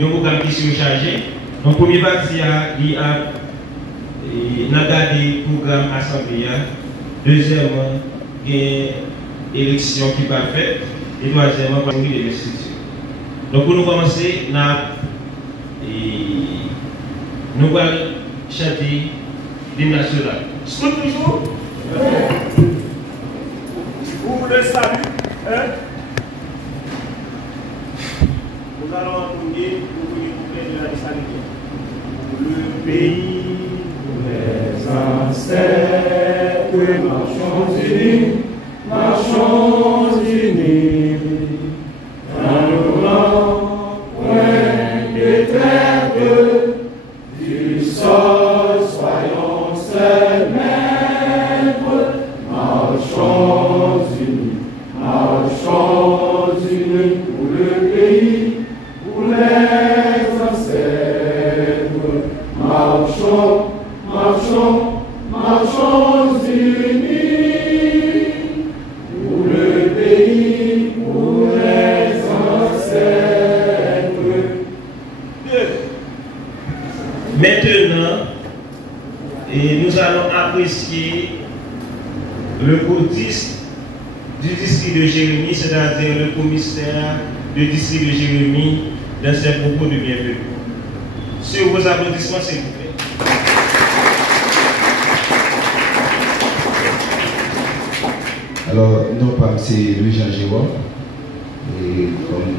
un programme qui est surchargé. Donc, premier partie, il y a le programme assemblée. Deuxièmement, il y a une élection qui va faire. Et troisièmement, il y a une investiture. Donc, pour nous commencer, nous allons chanter l'hymne national. Scout toujours? Pour le salut, nous allons entonner pour de la salut. Le pays, les ancêtres, marchons unis, dans nos rangs, point de trêve, du sol, soyons seuls maîtres, marchons unis pour le pays, pour les ancêtres, marchons unis pour le pays, pour les ancêtres. Maintenant, nous allons apprécier le codiste du district de Jérémie, c'est-à-dire le commissaire du district de Jérémie, dans ses propos de bienvenue. Sur vos applaudissements, s'il vous plaît. Alors, non pas c'est Louis-Jean Géron, et comme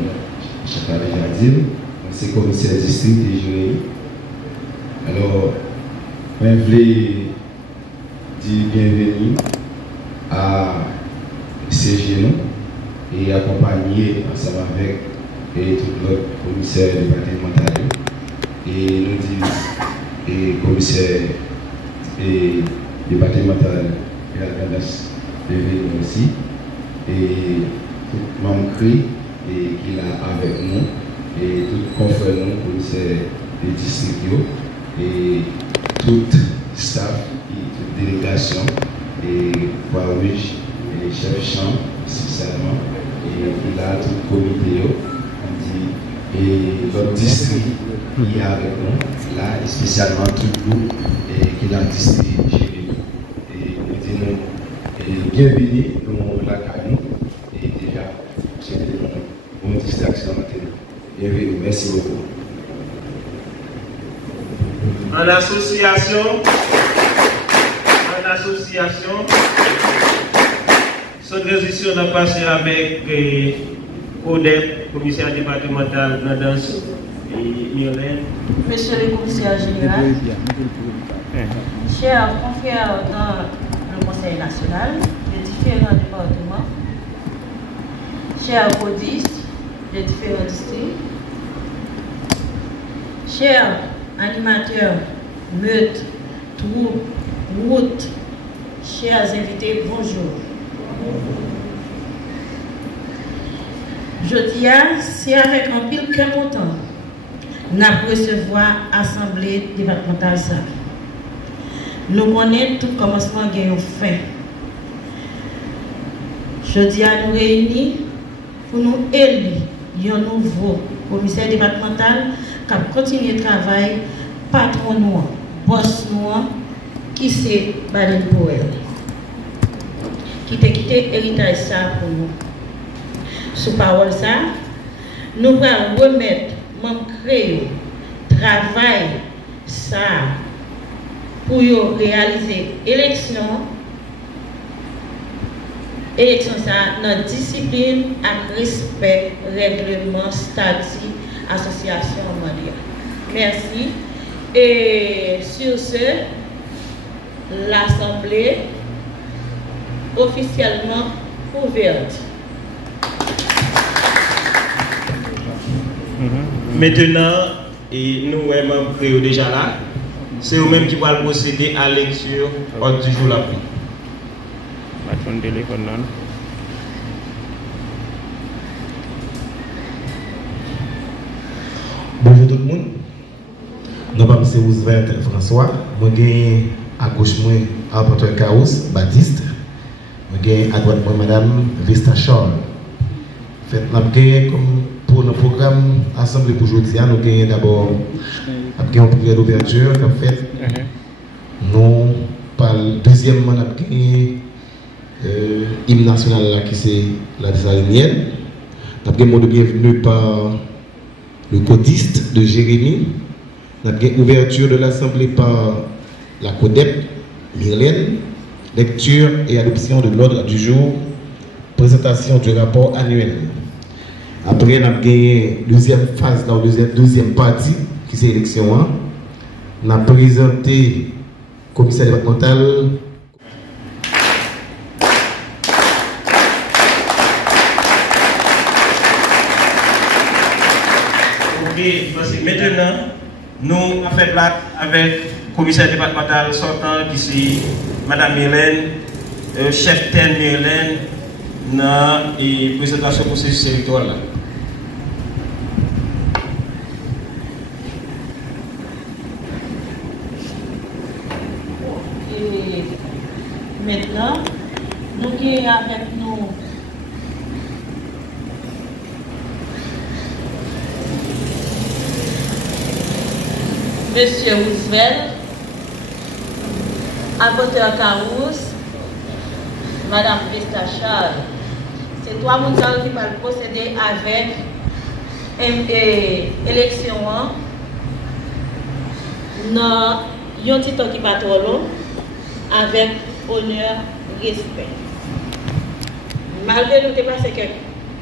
chacun a déjà dit, c'est commissaire district de Jérémie. Alors, je voulais dire bienvenue à CG et accompagner ensemble avec tout notre commissaire départemental et nous disons et commissaire départemental et la tendance de venir aussi et tout membre et qui est avec nous et tout confrère nous commissaire des districts et tout staff et toute délégation et Poids-Rouge et chef champ spécialement et il a tout le comité on dit et notre district qui est avec nous là et spécialement tout le groupe et qui est dans le district Jérémie et nous disons bienvenue dans la caille et déjà c'est une bonne distraction maintenant. Bienvenue, merci beaucoup. En association, cette transition a passé avec ODEP, commissaire départemental de la danse, et Myrlène. Monsieur le commissaire général, chers confrères dans le Conseil national des différents départements, chers codistes des différents districts, chers animateurs, meutes, troupes, routes, chers invités, bonjour. Je dis, c'est avec un pile très content nous recevoir l'Assemblée départementale. Nous connaissons tout commencement et une fin. Je dis à nous réunir pour nous élire un nouveau commissaire départemental qui a continué le travail, patron nous, boss nous, qui c'est Baden Powell, qui t'a quitté héritage ça pour nous. Sous parole ça, nous allons remettre mon créé travail ça pour réaliser l'élection ça dans discipline et respect règlement statut association mondiale. Merci. Et sur ce, l'Assemblée officiellement ouverte. Maintenant, et nous, membres créés déjà là, c'est eux-mêmes qui vont procéder à la lecture du jour la pluie. Bonjour tout le monde. Nous sommes M. Roosevelt François. Nous avons à gauche moi rapporteur Chaos Baptiste. Nous avons à droite moi Madame Vista Charles. Fait nous avons comme pour le programme Assemblée pour aujourd'hui, nous avons d'abord une prière d'ouverture qu'on fait. Nous, deuxièmement, nous avons l'hymne national là, qui c'est la Salinienne. Nous avons un mot de bienvenue par le codiste de Jérémie. Nous avons une ouverture de l'Assemblée par la codette Myrlène. Lecture et adoption de l'ordre du jour. Présentation du rapport annuel. Après, nous avons gagné la deuxième phase, la deuxième partie, qui c'est l'élection. Nous avons présenté le commissaire départemental. Ok, maintenant, nous avons fait l'acte avec le commissaire départemental sortant, qui c'est Mme Myrlène, chef TEN Myrlène, dans la présentation du processus électoral. Maintenant, nous avons avec nous Monsieur Roosevelt, apporteur Carous, Madame Vesta Charles. C'est trois personnes qui vont procéder avec l'élection dans un petit temps qui va trop long, avec honneur, respect. Malgré nous dépassé quelques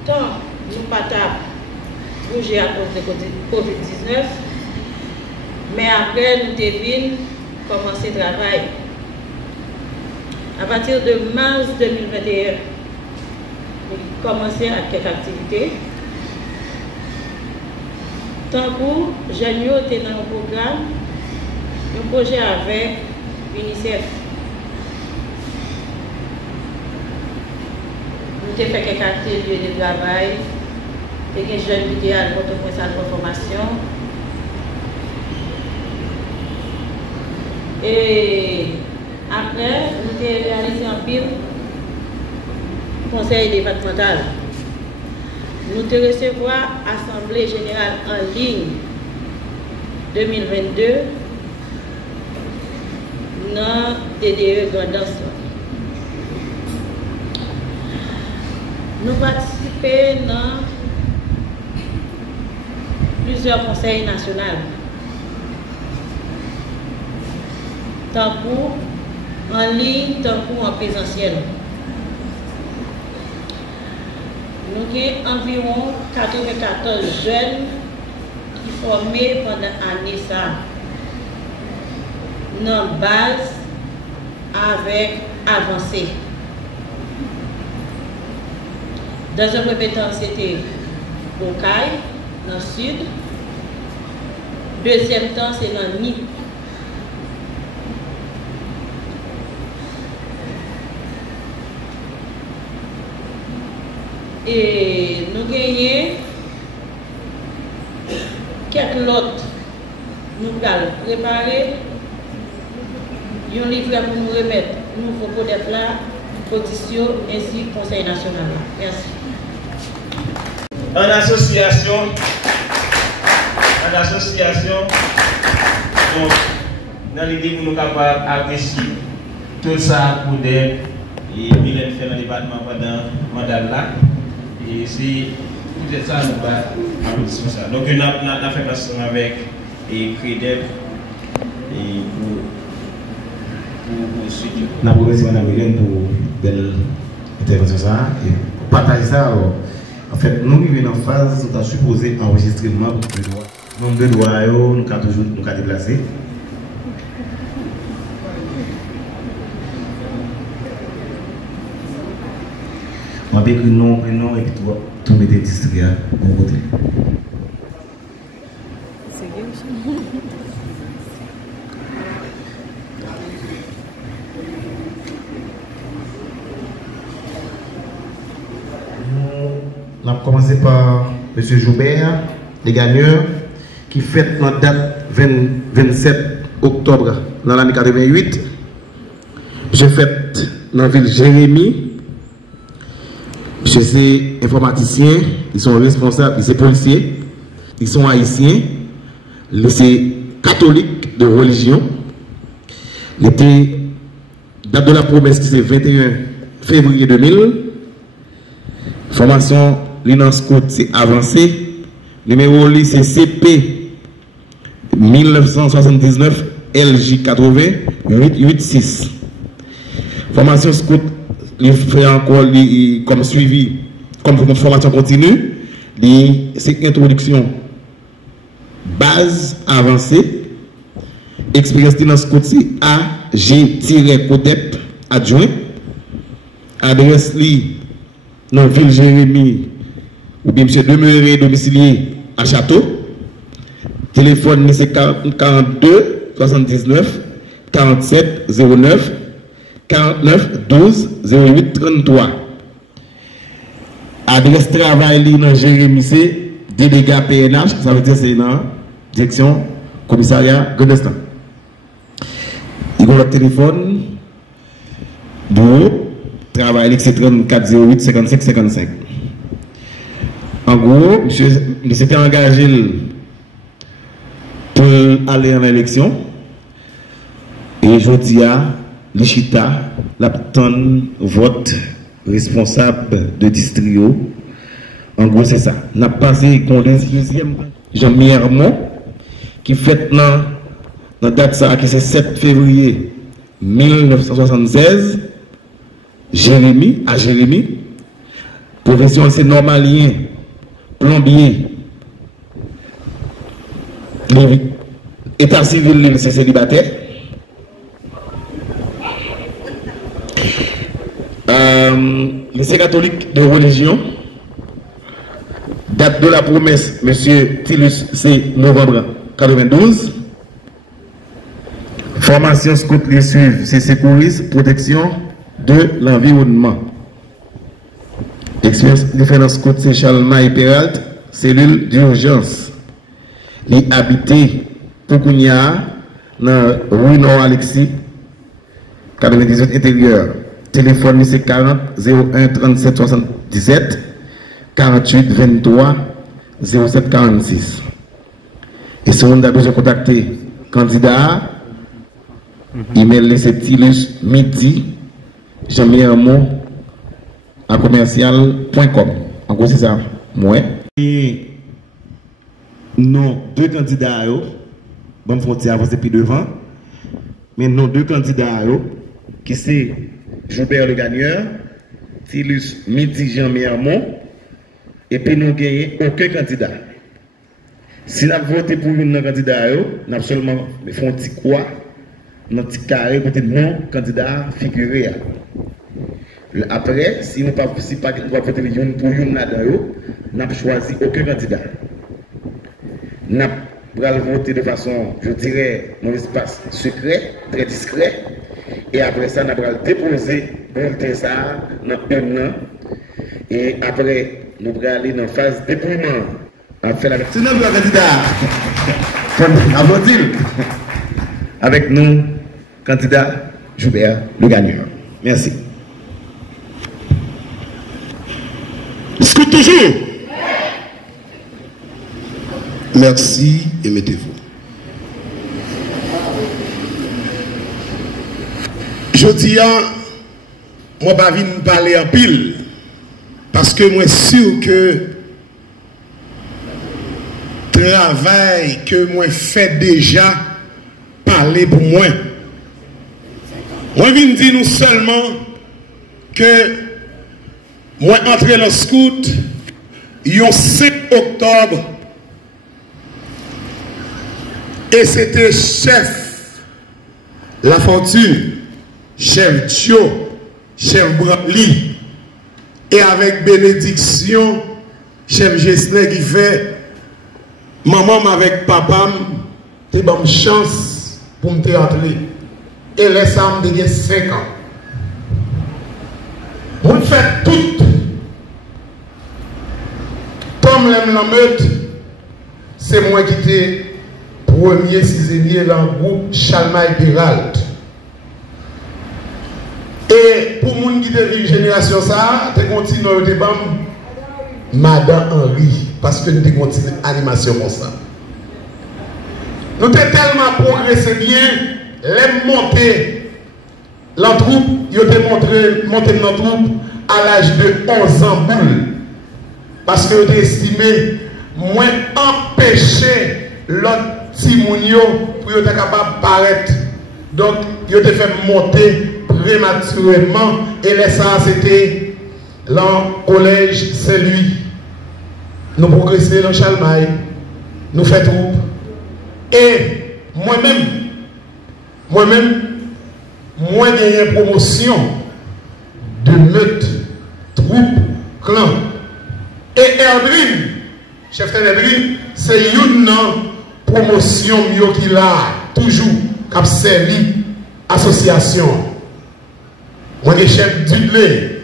temps, nous ne pouvons pas bouger à cause de COVID-19, mais après nous devons commencer le travail. À partir de mars 2021, nous commencer à quelques activités. Tant que j'ai dans un programme, un projet avec l'UNICEF. Nous avons fait quelques ateliers de travail, quelques jeunes vidéos à votre formation. Et après, nous avons réalisé un pile conseil départemental. Nous avons recevoir Assemblée générale en ligne 2022 dans DDE Grandance. Nous participons dans plusieurs conseils nationaux. Tant pour en ligne, tant pour en présentiel. Nous avons environ 94 jeunes qui formés pendant l'année ça. Dans base avec avancée. Dans un premier temps, c'était Bocaille, dans le sud. Deuxième temps, c'est dans NIP. Et nous gagnons quelques lots. Nous allons préparer un livre pour nous remettre. Nous faut d'être là, audition ainsi Conseil national. Merci. En association, donc, dans l'idée pour nous capables d'apprécier tout ça pour des Mylène fait dans le département pendant le mandat là. Et c'est peut-être ça nous va applaudissement ça. Donc nous avons fait ensemble avec Crédep et pour suite. Nous avons remercié Mme Mylène pour belle intervention ça et pour partager ça. Alors, en fait, nous vivons en phase, nous avons supposé enregistrement de droits. Nombre de droits, nous avons toujours déplacé. On va écrire nom, prénom et puis tout mettre district pour voter. On a commencé par M. Joubert, les gagneurs, qui fête notre date 27 octobre dans l'année 88. Je fête dans la ville Jérémie. Monsieur, c'est informaticiens, ils sont responsables, c'est policiers, ils sont haïtiens, c'est catholiques de religion. Date de la promesse qui c'est 21 février 2000. Formation Linance Scout c'est avancé. Numéro c'est CP 1979 LJ 80 886. Formation Scout, il fait encore comme suivi, comme formation continue. C'est introduction base avancée. Expérience dans ce côté AG-Codep adjoint. Adresse li dans ville Jérémy ou bien monsieur demeuré domicilié à Château. Téléphone c'est 42 79 47 09 49 12 08 33. Adresse travail li dans Jérémy c'est délégat PNH, ça veut dire c'est dans direction commissariat Gondestan. Il y a le téléphone de travail, c'est 34 08 55 55. En gros, monsieur s'était engagé pour aller en élection. Et je dis à l'Ichita, la tonne vote responsable de district. En gros, c'est ça. On a passé contre le deuxième Jean-Michel Hermont qui fait dans la date ça, qui c'est 7 février 1976, Jérémy, à Jérémy, profession c'est normalien, plombier, état civil c'est célibataire. Lycée catholique de religion, date de la promesse, monsieur Tilus, c'est novembre 92. Formation scout les suivre, c'est secourisme, protection de l'environnement. Expérience différence scout, c'est Chalma et Peralt, cellule d'urgence. Les habités Poukounia, dans rue Nord Alexis, 98 intérieur. Téléphone c'est 40 01 37 77 48 23 07 46. Et si on a besoin de contacter candidat, email c'est Tilus midi Jean-Michel à commercial.com. En gros c'est ça. Moi. Et non, deux candidats bon faut avancer puis devant. Mais non, deux candidats qui c'est Joubert le gagneur, Tilus midi Jean-Michel et puis nous gagnons aucun candidat. Si nous avons voté pour un candidat, nous avons seulement fait un petit quoi, un petit carré côté de mon candidat figuré. Après, si nous ne pouvons pas voter pour une là-dedans, nous n'avons choisi aucun candidat. Nous avons voté de façon, je dirais, dans l'espace secret, très discret. Et après ça, nous avons déposé bulletin ça dans un an. Et après, nous allons aller dans la phase de dépouillement. C'est notre candidat. Avec nous, candidat Joubert, le gagnant. Merci. Scout toujours. Merci et mettez-vous. Je dis à moi, je vais parler en pile parce que moi, sûr que travail que moi fait déjà parler pour moi. Moi, je viens dire nous seulement que moi, entré dans le scout, le 5 octobre, et c'était chef La Fortune, chef Thio, chef Brantly, et avec bénédiction, chef Gessner qui fait maman avec papa, t'es bonne chance pour me entrer. Et laisse ça me donner 5 ans. On fait tout. Comme l'aime la meute, c'est moi qui étais premier ciselier dans le groupe Chalma et Peralt. Et Et pour les gens qui ont une génération, ça, tu continues dans le débat, Madame Henri, parce que nous avons une animation comme ça. Nous avons tellement progressé bien, les montées, la troupe, ils ont monté notre troupe à l'âge de 11 ans boule. Parce que vous avez estimé, moins empêcher l'autre Timounio pour être capable de paraître. Donc, vous avez fait monter prématurément. Et là, ça, c'était dans le collège, c'est lui. Nous progressons dans Chalmaï, nous faisons troupe. Et moi-même, moi j'ai une promotion de meute, troupe, clan. Et Erdrin, chef d'Erdrin, c'est une promotion qui a toujours servi association. Moi j'ai chef d'Udlé,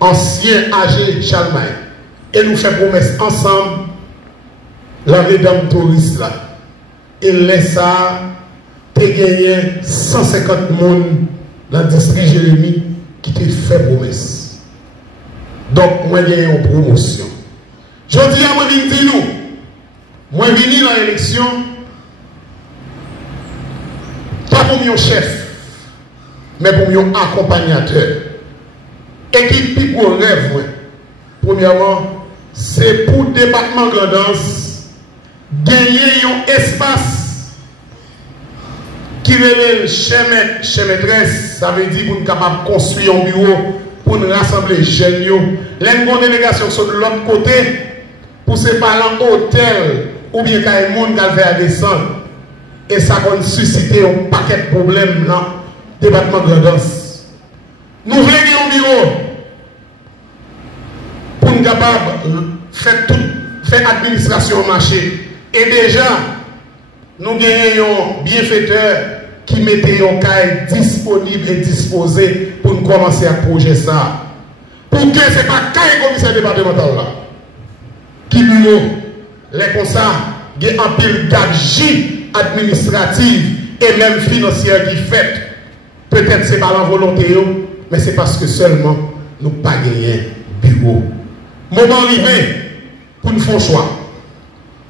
ancien AG Chalmaï. Et nous faisons promesse ensemble, la rédemptoriste là. Et laisse ça, tu gagné 150 personnes dans le district Jérémy qui te fait promesse. Donc, moi, j'ai une promotion. Je dis à moi, je nous, moi, je viens dans l'élection, pas pour mon chef, mais pour mon accompagnateur. Et qui pique mon rêve, moi. Premièrement, c'est pour le département Grandance gagner un espace qui relève chez maîtresse, ça veut dire pour nous capables de construire un bureau pour nous rassembler les jeunes. Les délégations sont de l'autre côté pour se parler en hôtel ou bien quand il y a des gens qui veulent descendre. Et ça va susciter un paquet de problèmes dans le département Grandance. Nous voulons un bureau pour nous capables de faire administration au marché. Et déjà, nous gagnons un bienfaiteur qui mettait un cahier disponible et disposé pour nous commencer à projeter ça. Pour que ce n'est pas le cahier commissaire départemental là. Qui bureau, les comme ça, il y a un pile d'argile administrative et même financière qui fait. Peut-être ce n'est pas la volonté, mais c'est parce que seulement nous n'avons pas gagné bureau. Moment arrivé pour nous faire choix.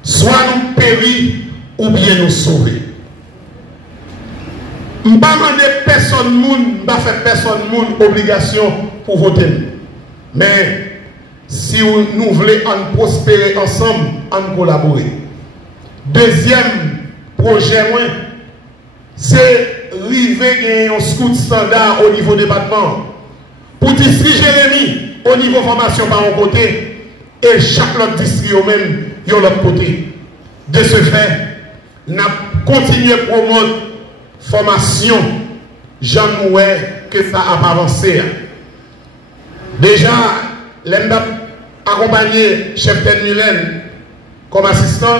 Soit nous périr ou bien nous sauver. Je ne vais pas demander personne, je ne vais pas faire personne obligation pour voter. Mais si nous voulons prospérer ensemble, en collaborer. Deuxième projet, c'est arriver à un scout standard au niveau département. Pour district Jérémy, au niveau formation par un côté, et chaque autre district au même, de l'autre côté. De ce fait, nous continuons à promouvoir formation. J'en vois que ça a avancé. Déjà, l'MDAP accompagné chef Ted Mulen comme assistant,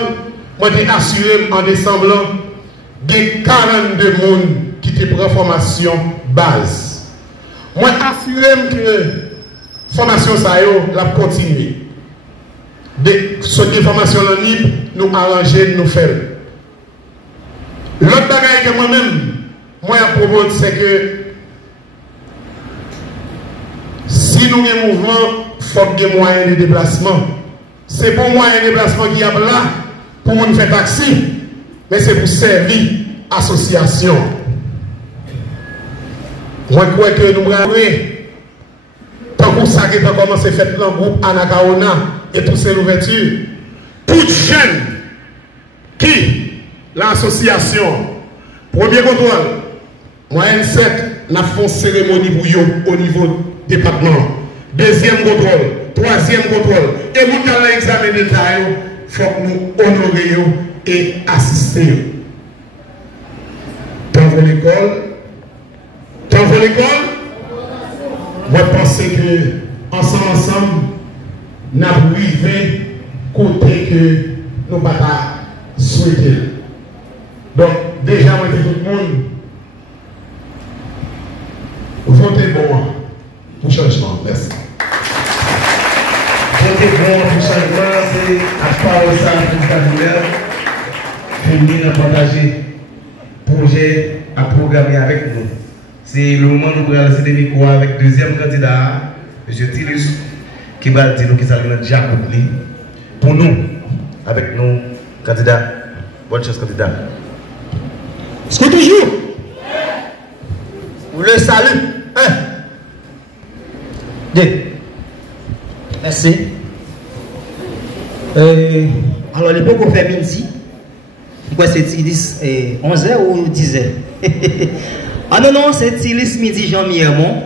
moi j'ai assuré en décembre qu'il y a 42 personnes qui te prennent formation base. Moi assuré que formation ça la continuer. Cette formation libre, nous arranger, nous faire. L'autre bagaille que moi-même, moi à propos, c'est que si nous avons un mouvement, il faut qu'il y ait des moyens de déplacement. C'est pour moyen de déplacement qui y a là, pour nous faire taxi, mais c'est pour servir l'association. Moi, je crois que nous avons tant que ça qui a commencé à faire dans le groupe Anakaona et toutes ces ouvertures, toutes jeunes qui, l'association, premier contrôle, moyenne 7, nous avons fait une cérémonie pour eux au niveau département. Deuxième contrôle, troisième contrôle. Et nous avons l'examen d'État, il faut que nous honorions et assister. Dans l'école, moi je pense que ensemble, nous avons arrivé côté que nous n'avons pas souhaité. Donc, déjà, moi je dis tout le monde, votez bon pour changement. Merci. Votez bon pour changement, c'est à part ça, pour nous, finir à partager projet à programmer avec nous. C'est le moment où nous allons lancer des micros avec le deuxième candidat, M. Tilus, qui va dire nous qui s'appelle notre Jacob pour nous, avec nos candidats. Bonne chance, candidat. Est-ce que toujours? Vous le salut. Un. Deux. Merci. Alors, l'époque où on fait midi, pourquoi c'est 11h ou 10h? Ah non, non, c'est Tilis midi Jean-Miermont.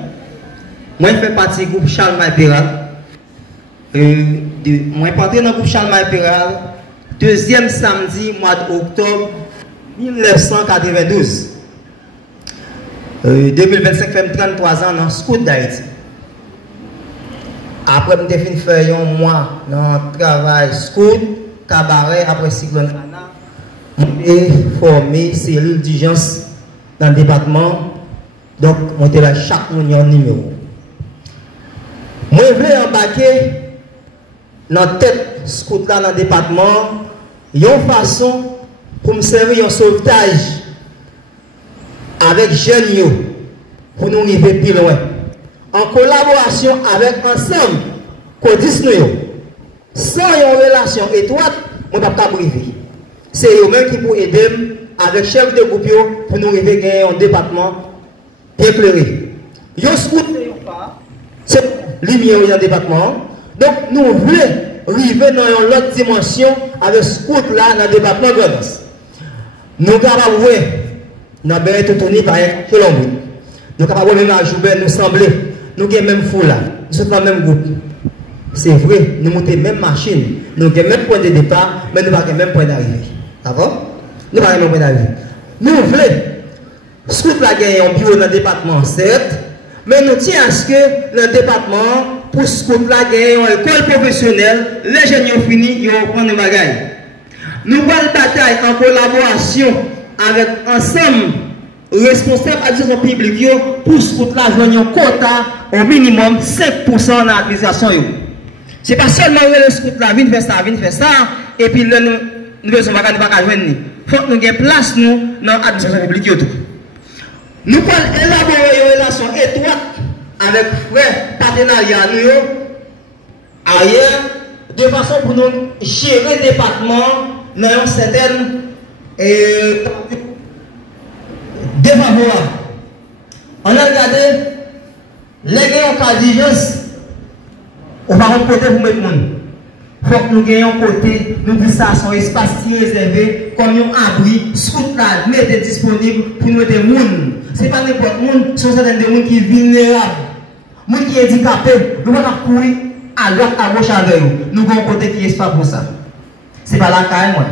Moi, je fais partie du groupe Charles Maïpéral. Moi, je suis entré dans le groupe Charles Maïpéral deuxième samedi, mois d'octobre 1992. 2025, fait 33 ans dans le scout d'Haïti. Après, je suis fait un mois dans le travail scout, cabaret, après cyclone Anna. J'ai formé cellule d'urgence dans le département. Donc, on était là chaque numéro. Moi, je voulais embarquer dans la tête scout là dans le département, une façon pour me servir un sauvetage avec jeunes pour nous arriver plus loin. En collaboration avec ensemble, Codis nous. Sans une relation étroite, on ne peut pas briver. C'est eux-mêmes qui peuvent aider avec chef de groupe pour nous arriver à un département bien éclairé. Yo scout c'est lumière dans le département. Donc nous voulons arriver dans une autre dimension avec scout là dans le département de Godas. Nous sommes capables de nous avons tout tourné par Colombie. Nous sommes capables de nous ajouter, nous sembler. Nous avons même fou là. Nous sommes dans le même groupe. C'est vrai, nous montons même machine. Nous avons le même point de départ, mais nous n'avons pas le même point d'arrivée. D'accord? Nous n'avons pas le même point d'arrivée. Nous voulons, scout là gagner un bureau dans le département, certes, mais nous tenons à ce que dans le département, pour scout là gagner une école professionnelle, les jeunes ont fini, ils vont prendre des bagages. Nous allons bataille en collaboration avec ensemble responsables de l'administration publique pour scout là joindre un quota au minimum 5% dans l'administration. Ce n'est pas seulement le scout là, viens faire ça, et puis là, nous ne sommes pas joindre. Il faut que nous ayons place dans l'administration publique. Nous allons élaborer une relation étroite avec frères partenariats ailleurs, de façon pour nous gérer le département dans une certaine défavorable. On a regardé les gens qui ont d'urgence, on va un côté pour mettre le monde. Il faut que nous ayons un côté, nous disons ça, son espace qui est réservé, comme un abri, scout là, mettez disponible pour nous mettre le monde. Ce n'est pas n'importe qui, ce sont certains gens qui sont vulnérables, des gens qui sont handicapés, nous ne pouvons pas courir à droite, à gauche avec eux. Nous avons un côté qui est pas pour ça. Ce n'est pas la caille, moi.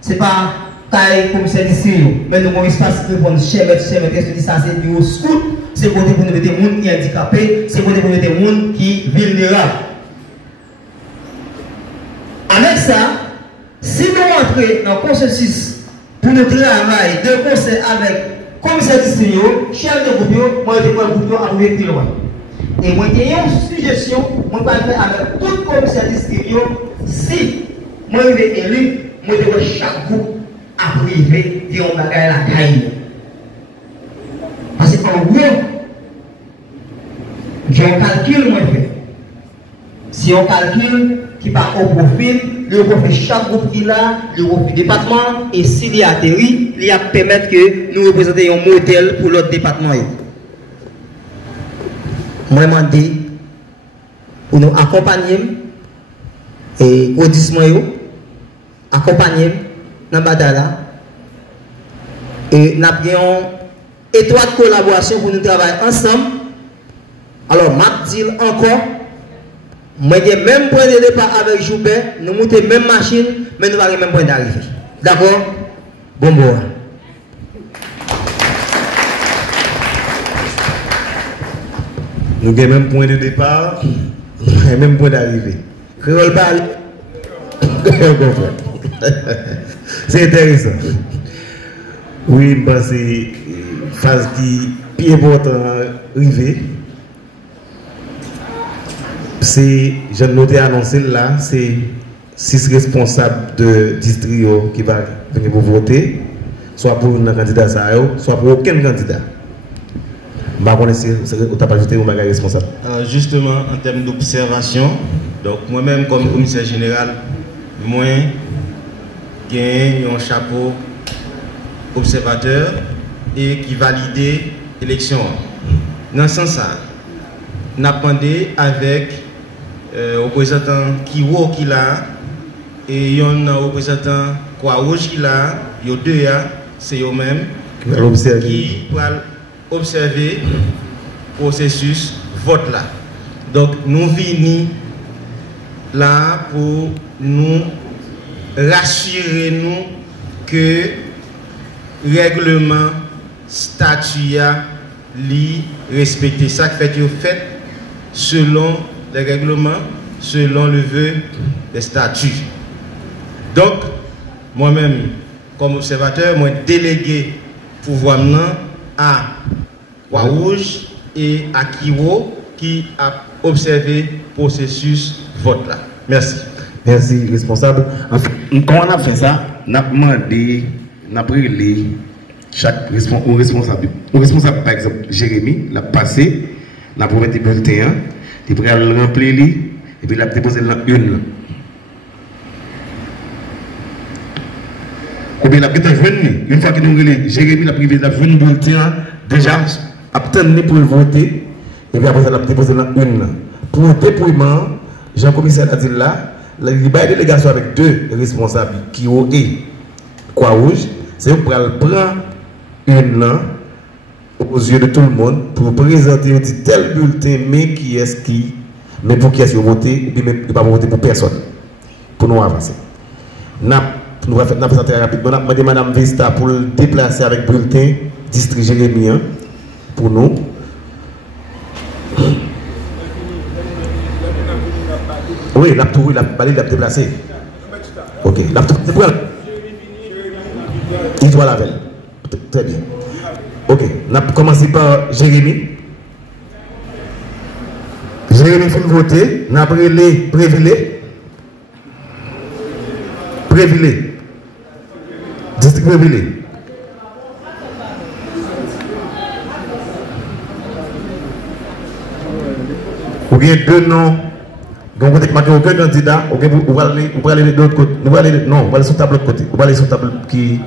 Ce n'est pas taille comme c'est ici, mais nous avons un espace pour nous mettre ça, c'est du scout, c'est côté pour nous mettre des gens qui sont handicapés, c'est côté pour nous mettre des gens qui sont vulnérables. Avec ça, si nous entrons dans le processus pour nous travailler de concert avec commissaire district, chef de groupe, moi je vais le groupe arriver plus loin. Et moi j'ai une suggestion, moi je vais faire avec tout commissaire district, si moi je vais élu, moi je vais chaque groupe arriver et on va gagner la caille. Parce qu'en gros, j'ai un calcul moi je fais. Si on calcule qui part au profil, le profil chaque groupe qui a, le profil département, et s'il y a atterri, il y a permettre que nous représentions un modèle pour l'autre département. Moi, je demande pour nous accompagner et audissement, accompagner dans la bataille et nous avons une étroite collaboration pour nous travailler ensemble. Alors, je dis encore, moi, j'ai le même point de départ avec Joubert, nous montons la même machine, mais nous n'avons pas le même point d'arrivée. D'accord? Bon, bon. Nous avons le même point de départ, le même point d'arrivée. Créole parle. C'est intéressant. Oui, je pense que c'est une phase qui est importante à arriver. C'est, j'ai noté annoncé là, c'est 6 responsables de district qui vont venir pour voter, soit pour un candidat, soit pour aucun candidat. Je ne sais pas si vous avez ajouté un bagage responsable. Justement, en termes d'observation, donc moi-même comme commissaire général, moi, j'ai un chapeau observateur et qui valide l'élection. Dans ce sens, nous avons demandé avec le représentant Kiwo qui l'a et un représentant Kwaouj qui l'a, il y a deux, c'est eux-mêmes qui vont observer le processus vote là. Donc nous venons là pour nous rassurer nous que le règlement statut li respecté. Ça fait que fait selon les règlements, selon le vœu des statuts. Donc, moi-même, comme observateur, moi délégué pouvoir à Kwaouj et à Kiwo qui a observé le processus vote là. Merci. Merci, responsable. Quand on a fait ça, on a demandé, on a pris chaque responsable. Un responsable, par exemple, Jérémy, l'a passé, l'a promis des bulletins, il a le remplir et puis il a déposé dans une. Combien il a venu? Une fois qu'il nous a Jérémy, il a privé de 20 bulletins, déjà, obtenu pour le voter, et puis après, il a déposé dans une. Pour le dépouillement, Jean-Commissaire a dit là, il y a une délégation avec deux responsables qui ont et Kwaouj, c'est pour prendre une là aux yeux de tout le monde pour présenter tel bulletin, mais qui est-ce qui, mais pour qui est-ce qui va voter, et puis il ne va pas voter pour personne. Pour nous avancer. Nous allons faire ça très rapidement. Nous avons demandé à Mme Vesta pour le déplacer avec bulletin district Jérémy pour nous. Oui, il a déplacé. Ok, il doit la veille. Très bien. Ok, on a commencé par Jérémy. Jérémy fait voter. On a pris les Prévilé. District Prévilé. Ou bien deux noms. Donc, vous n'avez aucun candidat, vous va aller de l'autre côté. Non, vous va aller sur le tableau de côté. Vous va aller sur le tableau qui.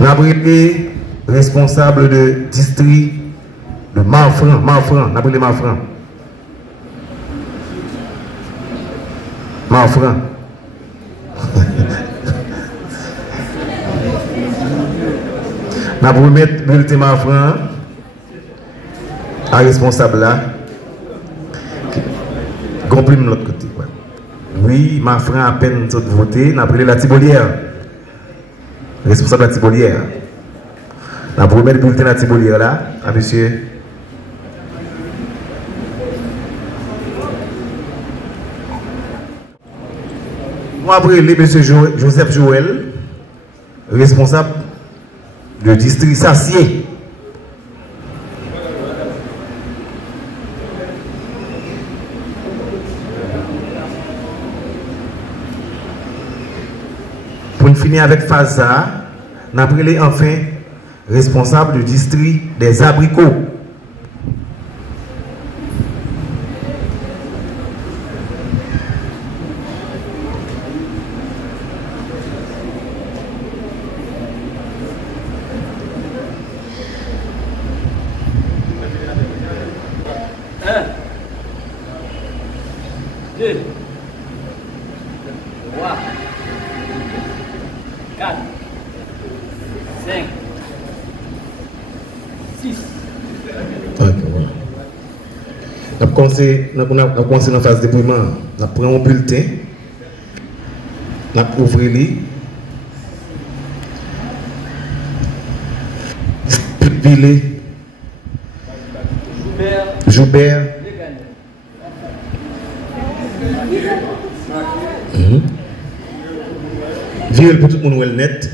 Nous avons été responsable de district de Marfran. Nous avons été Marfran. Nous avons remis le bulletin Marfran à responsable là. Compliment de l'autre côté. Ouais. Oui, ma frère à peine voté, n'a pris la Tibolière. Responsable de la Tibolière. N'a pas remis le bulletin de la Tibolière là, à monsieur. Moi, après, monsieur Joseph Joël, responsable de district Sassier. Pour finir avec Faza, nous avons pris enfin responsable du district des abricots. On a commencé dans la phase de dépouillement. On prend un bulletin, on ouvre les Villet, Joubert, Ville pour tout le monde net.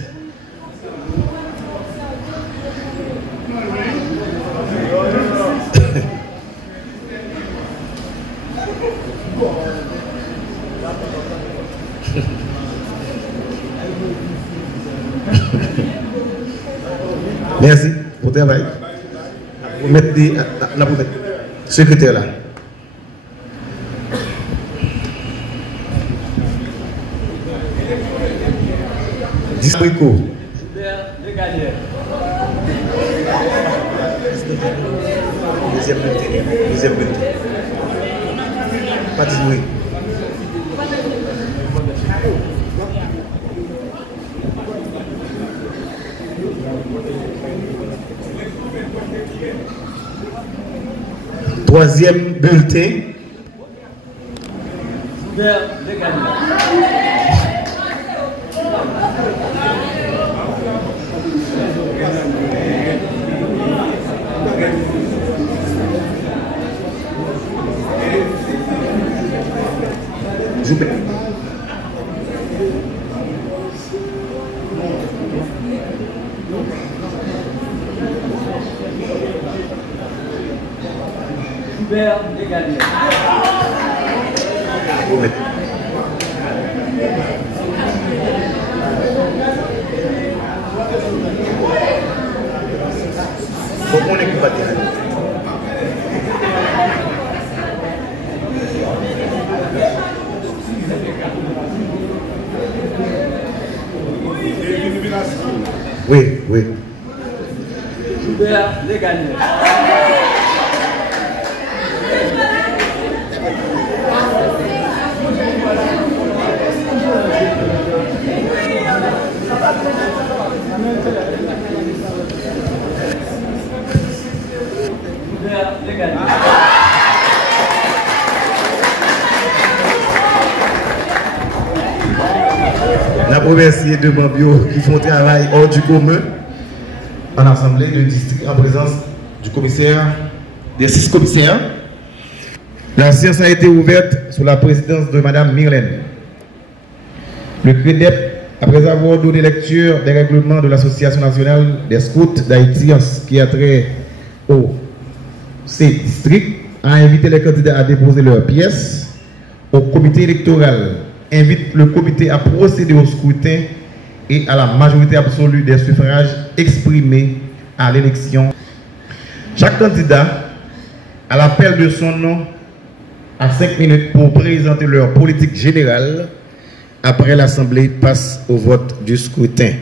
Merci. pour travail. Pour mettre la secrétaire là. Disbrico. Deuxième bulletin. Pas de bruit. Troisième bulletin. Joubert. Joubert Desgagnères. Comment on est combattu? Oui, oui. Joubert Desgagnères. On a remercié deux membres qui font travail hors du commun en assemblée de district en présence du commissaire, des 6 commissaires. La séance a été ouverte sous la présidence de Mme Myrlène. Le CREDEP, après avoir donné lecture des règlements de l'Association nationale des scouts d'Haïti en ce qui a trait au C-district, a invité les candidats à déposer leurs pièces au comité électoral. Invite le comité à procéder au scrutin et à la majorité absolue des suffrages exprimés à l'élection. Chaque candidat, à l'appel de son nom, a 5 minutes pour présenter leur politique générale. Après, l'Assemblée passe au vote du scrutin.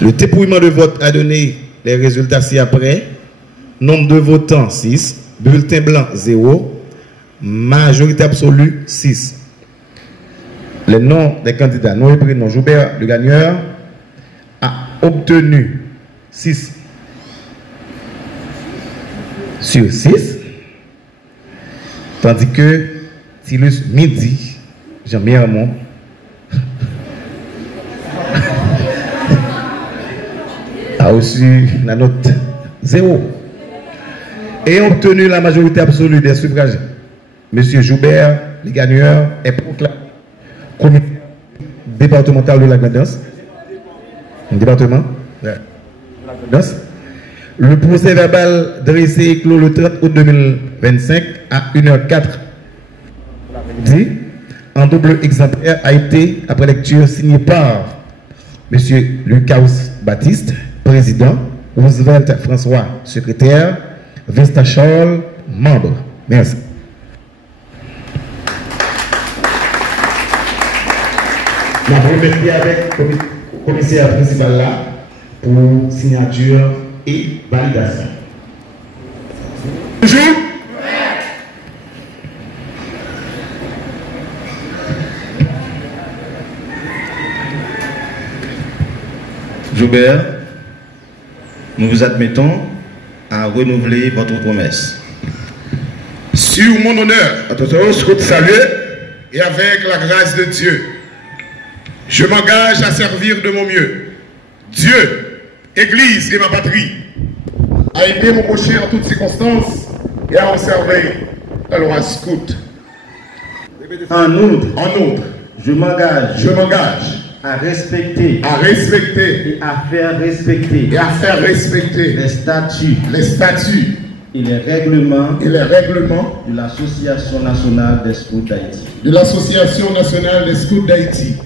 Le dépouillement de vote a donné les résultats ci-après. Nombre de votants 6, bulletin blanc 0, majorité absolue 6. Les noms des candidats, nom et prénom. Joubert, le gagneur, a obtenu 6 sur 6. Tandis que Tilus Midi, Jean-Pierre Hamon, a reçu la note 0. Et obtenu la majorité absolue des suffrages. Monsieur Joubert, le gagneur, est proclamé comité départemental de la Grandance. Département de la Grandance. Le procès verbal dressé et clos le 30 août 2025 à 1h04 en double exemplaire a été, après lecture, signé par M. Lucas Baptiste, président, Roosevelt François, secrétaire, Vesta Charles, membre. Merci. Je vous remercie avec le commissaire principal là pour signature et validation. Bonjour. Joubert, nous vous admettons à renouveler votre promesse. Sur mon honneur, à tout au scout salué et avec la grâce de Dieu, je m'engage à servir de mon mieux Dieu, Église et ma patrie, à aider mon prochain en toutes circonstances et à conserver la loi scout. En outre, je m'engage à respecter et à faire respecter les statuts et les règlements de l'Association nationale des scouts d'Haïti.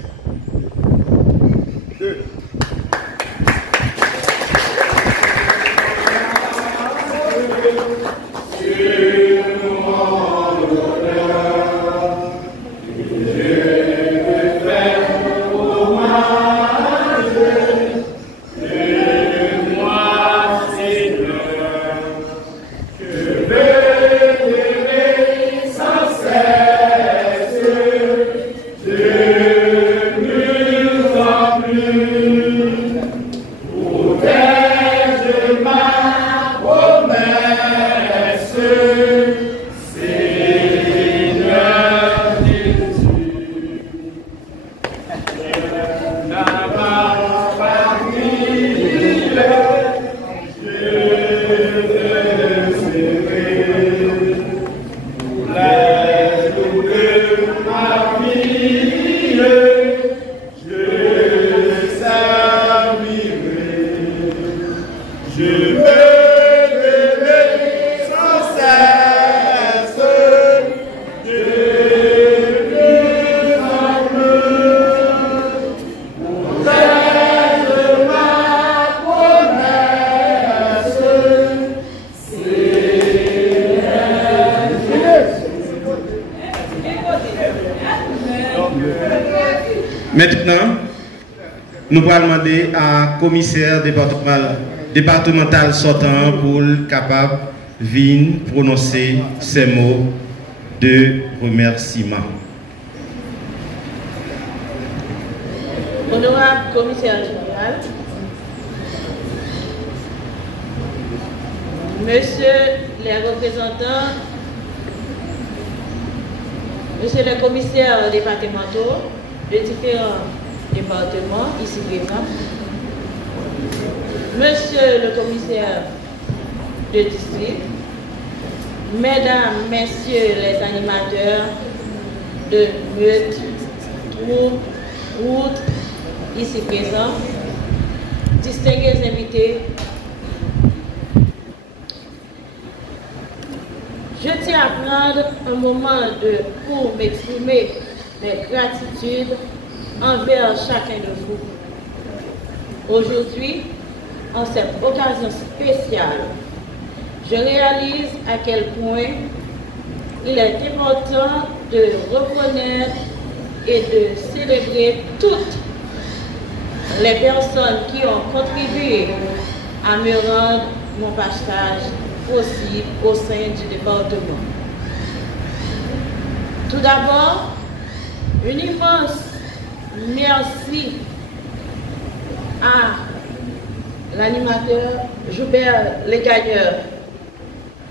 Maintenant, nous allons demander à commissaire départemental sortant pour capable de prononcer ces mots de remerciement. Honorable commissaire général, Monsieur les représentants, Monsieur les commissaires départementaux de différents départements ici présents, Monsieur le commissaire de district, Mesdames, Messieurs les animateurs de meute, troupes, routes ici présents, distingués invités, je tiens à prendre un moment pour m'exprimer mes gratitudes envers chacun de vous. Aujourd'hui, en cette occasion spéciale, je réalise à quel point il est important de reconnaître et de célébrer toutes les personnes qui ont contribué à me rendre mon passage possible au sein du département. Tout d'abord, un immense merci à l'animateur Joubert Legagneur,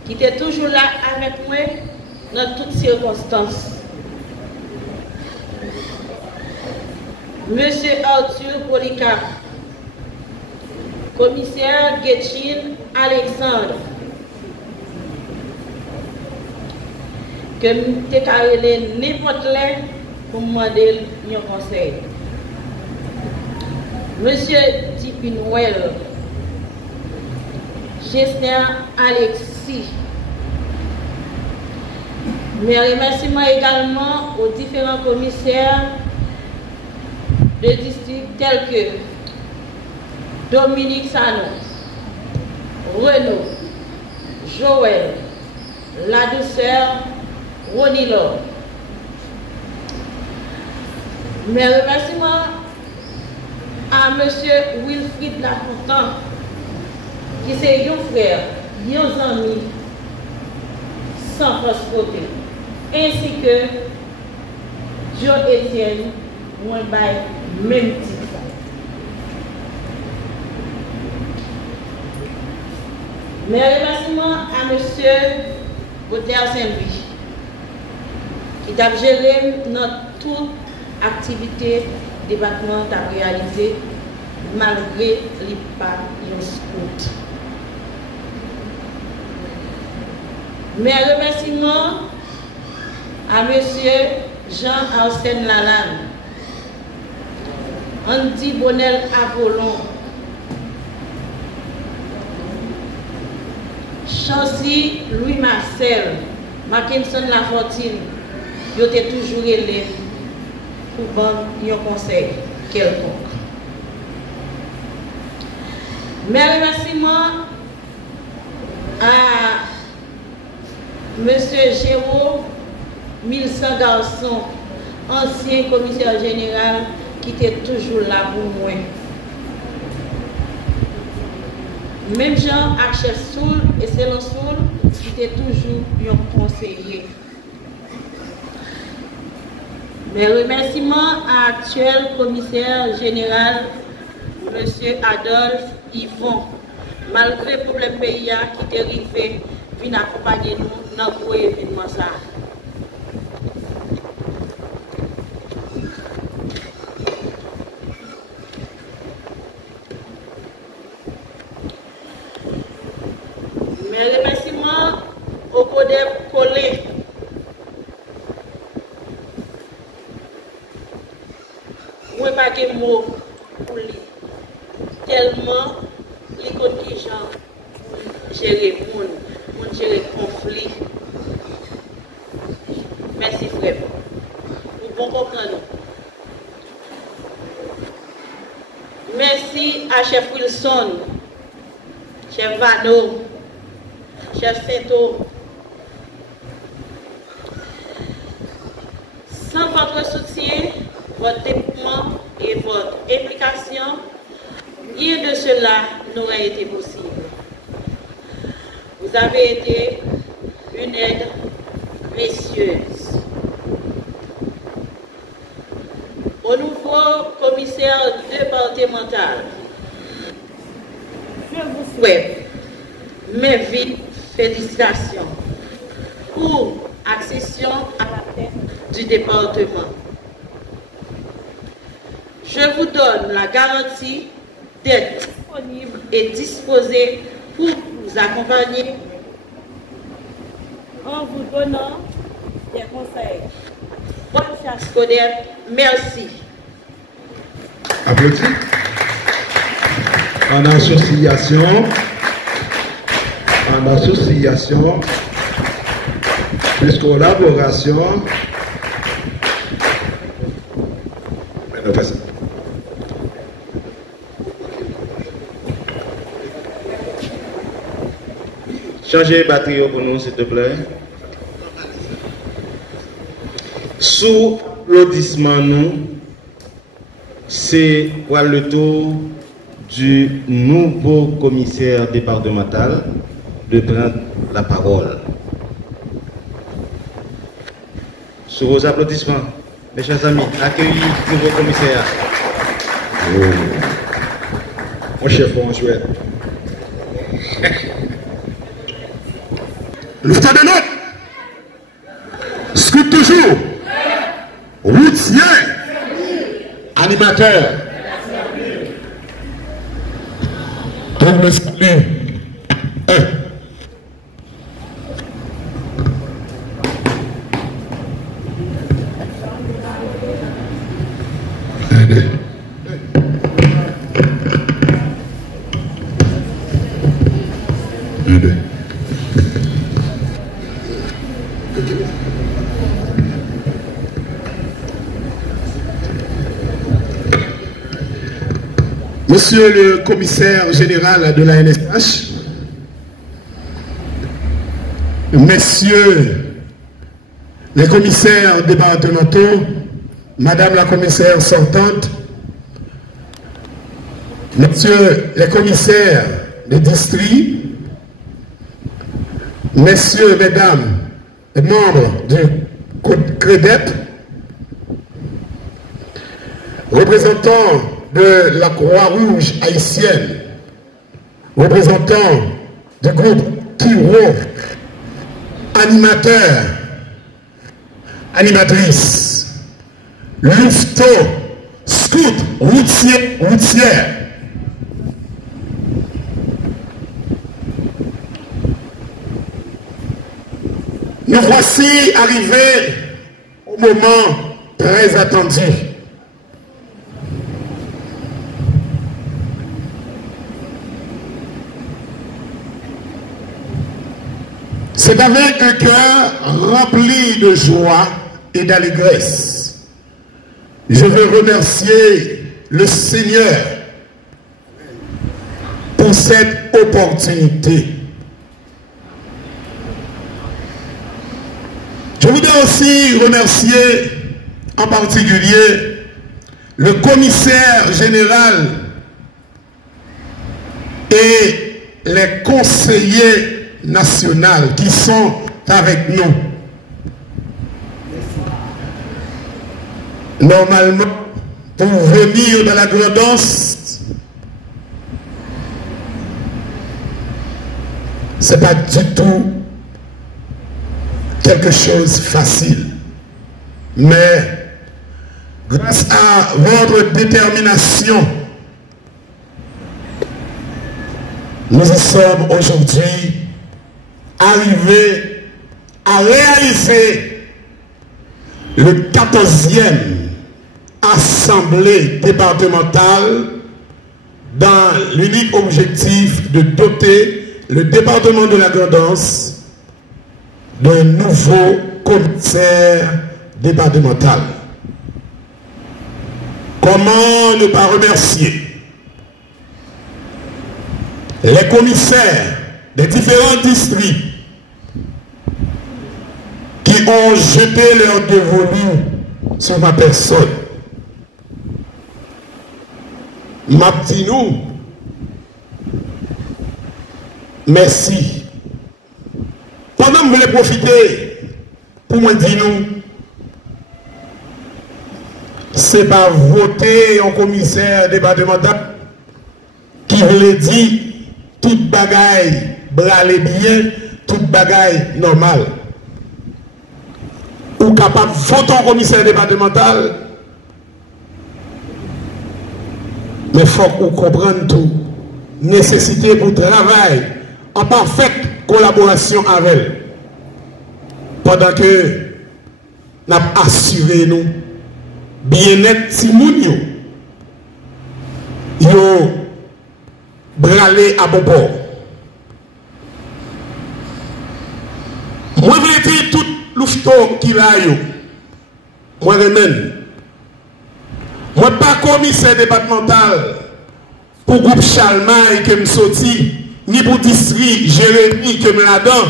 qui était toujours là avec moi dans toutes circonstances. Monsieur Arthur Polycarpe, commissaire Getchin Alexandre, que je carré n'importe là pour me demander un conseil. Monsieur Tipinouel, gestionnaire Alexis. Mes remerciements également aux différents commissaires de district tels que Dominique Sano, Renaud, Joël, La Douceur, Ronilor. Mes remerciements à M. Wilfried Lafontaine, qui est un frère, un ami, sans force côté, ainsi que John Etienne, moi, même titre. Mes remerciements à M. Bauter Saint-Louis, qui a géré notre toute activité départementale réalisée malgré les pas de scout. Mes remerciements à M. Jean-Arsène Lalanne, Andy Bonnel Apollon, Chancy Louis Marcel, Mackinson Lafortine, ils étaient toujours élèves pour prendre un conseil quelconque. Mes remerciements à M. Jérôme 1100 Garçon, ancien commissaire général, qui était toujours là pour moi. Même Jean Achel Soul et Célan Soul, qui était toujours un conseiller. Mes remerciements à l'actuel commissaire général, M. Adolphe Yvon, malgré le problème pays qui est arrivé, vient accompagner nous dans le événement. Moi, pas de mots pour lui. Tellement, les gens gérer le monde, gérer le conflit. Merci, frère. Vous bon comprendre. Merci à chef Wilson, chef Vano, chef Sainto. Sans votre soutien, votre développement et votre implication, rien de cela n'aurait été possible. Vous avez été une aide précieuse. Au nouveau commissaire départemental, je vous souhaite mes vives félicitations pour accession à la tête du département. Je vous donne la garantie d'être disponible et disposé pour vous accompagner en vous donnant des conseils. Bonne chasse, Codette. Merci. Applaudissements. En association, plus collaboration. Changez la batterie pour nous, s'il te plaît. Sous applaudissement, nous, c'est pour le tour du nouveau commissaire départemental de prendre la parole. Sous vos applaudissements, mes chers amis, accueillez le nouveau commissaire. Mon chef, on souhaite. Le stade de note. Scout toujours. Routier. Animateur. On me salue. Monsieur le commissaire général de la NSH, messieurs les commissaires départementaux, madame la commissaire sortante, messieurs les commissaires de district, messieurs, mesdames, les membres du CREDEP, représentants de la Croix-Rouge haïtienne, représentants du groupe Kiro, animateurs, animatrices, louveteaux, scouts, routières. Nous voici arrivés au moment très attendu. C'est avec un cœur rempli de joie et d'allégresse. Je veux remercier le Seigneur pour cette opportunité. Je voudrais aussi remercier en particulier le commissaire général et les conseillers nationaux qui sont avec nous. Normalement, pour venir dans la Grand'Anse, ce n'est pas du tout quelque chose de facile. Mais grâce à votre détermination, nous en sommes aujourd'hui arrivés à réaliser le 14e assemblée départementale dans l'unique objectif de doter le département de la Grand'Anse d'un nouveau commissaire départemental. Comment ne pas remercier les commissaires des différents districts qui ont jeté leur dévolu sur ma personne. M'a dit nous, merci. Pendant que je voulais profiter pour me dire nous, c'est pas voter en commissaire départemental qui voulait dire toute bagaille bralé bien, toute bagaille normale. Ou capable de voter en commissaire départemental, mais il faut que vous compreniez tout. Nécessité pour travail en parfaite collaboration avec elle. Pendant que nous avons assuré nous bien-être si nous yo bralé à bon port. Moi, je dis tout l'oufto qui l'a yo. Moi, remène. Moi, pas commissaire départemental pour groupe Chalmaille que me sorti, ni pour district Jérémy que me là-dedans.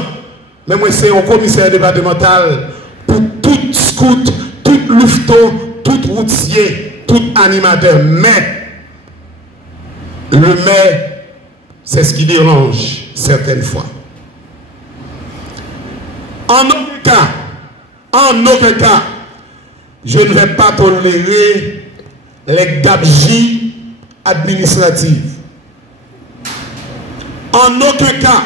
Mais moi, c'est un commissaire départemental pour tout scout, tout louveteau, tout routier, tout animateur. Mais, le mais, c'est ce qui dérange certaines fois. En aucun cas, je ne vais pas tolérer les gabegies administratives. En aucun cas,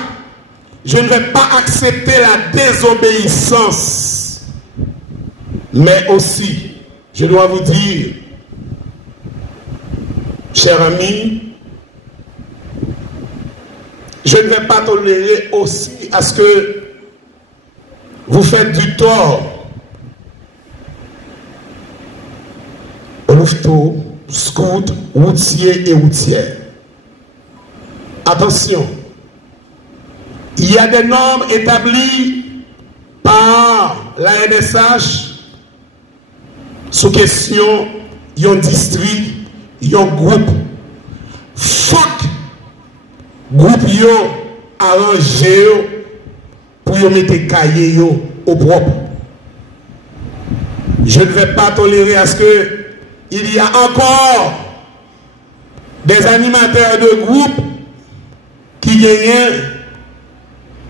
je ne vais pas accepter la désobéissance. Mais aussi, je dois vous dire, chers amis, je ne vais pas tolérer aussi à ce que vous faites du tort aux louveteaux, scouts, routiers et routières. Attention, il y a des normes établies par la NSH sous question d'un district, d'un groupe. Fuck groupe yo arrangé pour yo mettre cahier yo au propre. Je ne vais pas tolérer à ce que il y a encore des animateurs de groupe qui gagnent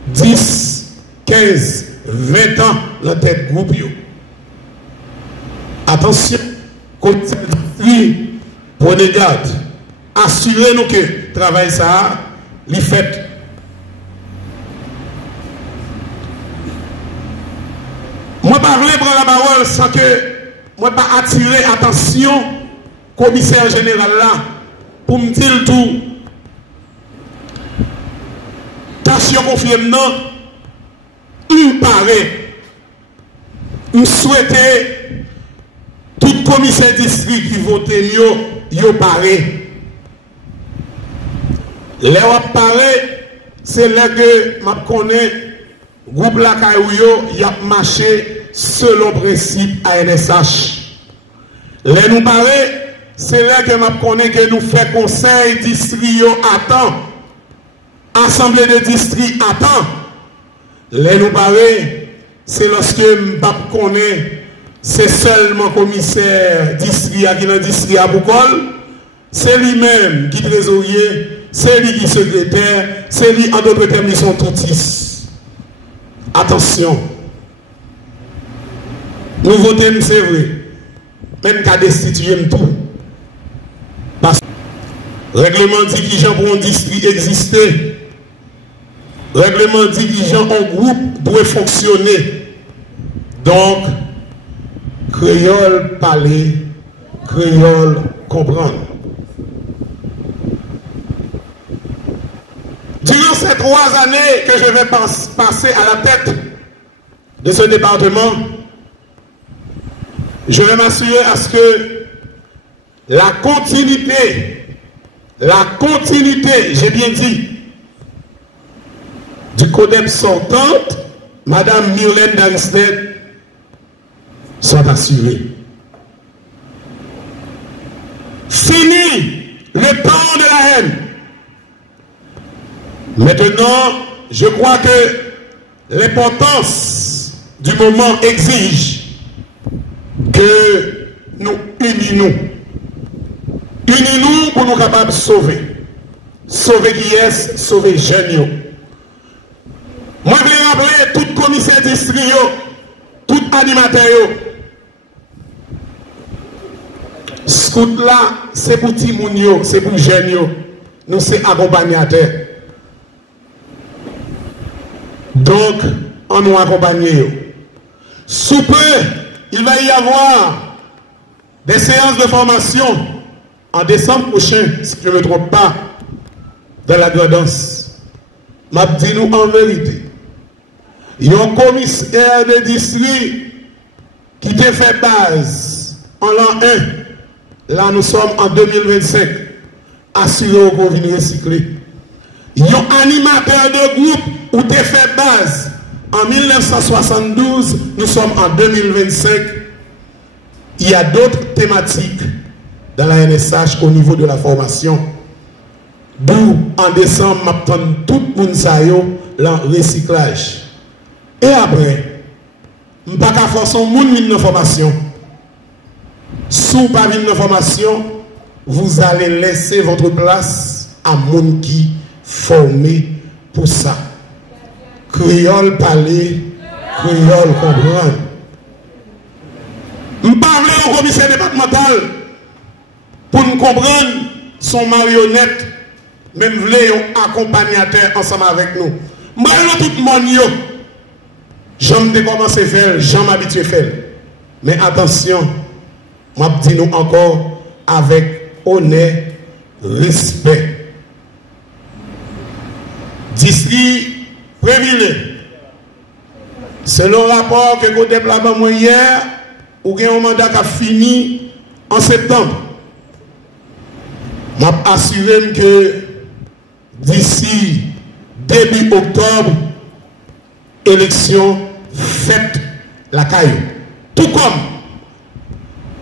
10, 15, 20 ans dans tête groupe yo. Attention, prenez garde. Assurez-nous que le travail ça, l'y fait. Moi, je ne vais pas prendre la parole sans que moi pas attirer attention commissaire général là pour me dire tout. Tâche confirme non, il paraît, il souhaitait tout commissaire district qui vote yo paraît. Les paraît, c'est là que je connais groupe la Kaouyo, il a marché selon principe ANSH. Les nous paraît, c'est là que je connais que nous fait conseil district à temps, assemblée de district à temps. Les nous paraît, c'est lorsque je connais, c'est seulement commissaire district qui est dans le district à Boukol, c'est lui-même qui est trésorier, c'est lui qui est secrétaire, c'est lui, en d'autres termes, ils sont tous. Attention. Nous votons, c'est vrai. Même qu'à destituer tout. Parce que le règlement dit que les gens pour un district exister. Le règlement dit que les gens en groupe doivent fonctionner. Donc, créole parler, créole comprendre. Durant ces 3 années que je vais passer à la tête de ce département, je vais m'assurer à ce que la continuité, j'ai bien dit, du CODEP sortante, Madame Myrlène Darstedt, sont assurées. Fini le temps de la haine. Maintenant, je crois que l'importance du moment exige que nous unissons. Unissons pour nous capables de sauver. Sauver qui est, sauver jeunes. Moi, je vais rappeler tout commissaire district, tout animateur. Scout là, c'est pour Timounio, c'est pour jeunes. Nous, c'est accompagnateurs. Donc, on nous accompagne. Sous peu, il va y avoir des séances de formation en décembre prochain, si je ne me trompe pas, dans la Gredance. M'a dit nous en vérité. Il y a un commissaire de district qui a fait base en l'an 1. Là, nous sommes en 2025. Assuré qu'on vient recycler. Il y a un animateur de groupe où tu fait base en 1972. Nous sommes en 2025. Il y a d'autres thématiques dans la NSH au niveau de la formation. D'où, en décembre, m'attend tout le monde le recyclage. Et après, je ne vais pas forcer le monde dans la formation. Si vous n'avez pas de formation, vous allez laisser votre place à monde qui formé pour ça. Créole parler, créole comprendre. Je parle au commissaire départemental pour nous comprendre son marionnette, même voulez un accompagnateur ensemble avec nous. Je parle tout le monde. J'aime commencer à faire, j'aime habitué à faire. Mais attention, je dis nous encore avec honneur, respect. District Préville, selon le rapport que vous avez développé hier, vous avez un mandat qui a fini en septembre. Je m'assure que d'ici début octobre, élection faite la caillou. Tout comme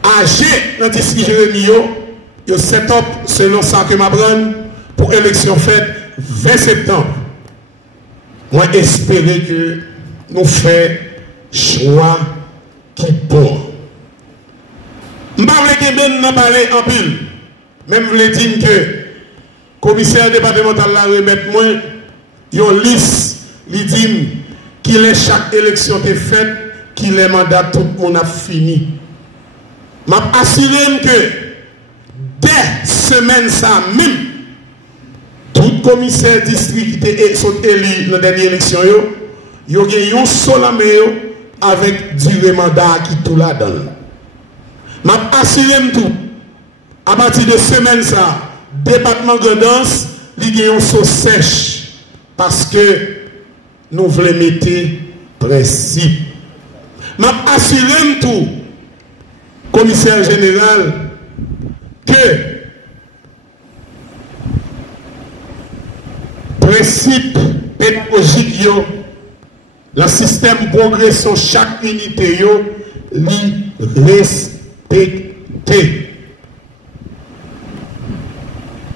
AG dans le district Jérémy, il y a set up selon ça que je prends pour élection faite 20 septembre. Moi, espérer que nous fassions choix qui bon. Je ne vais pas parler en pile. Même je voulais dire que le commissaire départemental la remet moi une liste, il dit qu'il est chaque élection qui est faite, qu'il est mandat, tout le monde a fini. Je m'assure que dès semaine ça même, tout commissaire district qui est élu dans la dernière élection, il y a un seul avec durée mandat qui tout la donne. Je m'assure tout. À partir de semaine ça, département de danse, il y a un saut sèche. Parce que nous voulons mettre principe. Je m'assure tout, commissaire général, que principe pédagogique, le système progression, chaque unité, li respecté.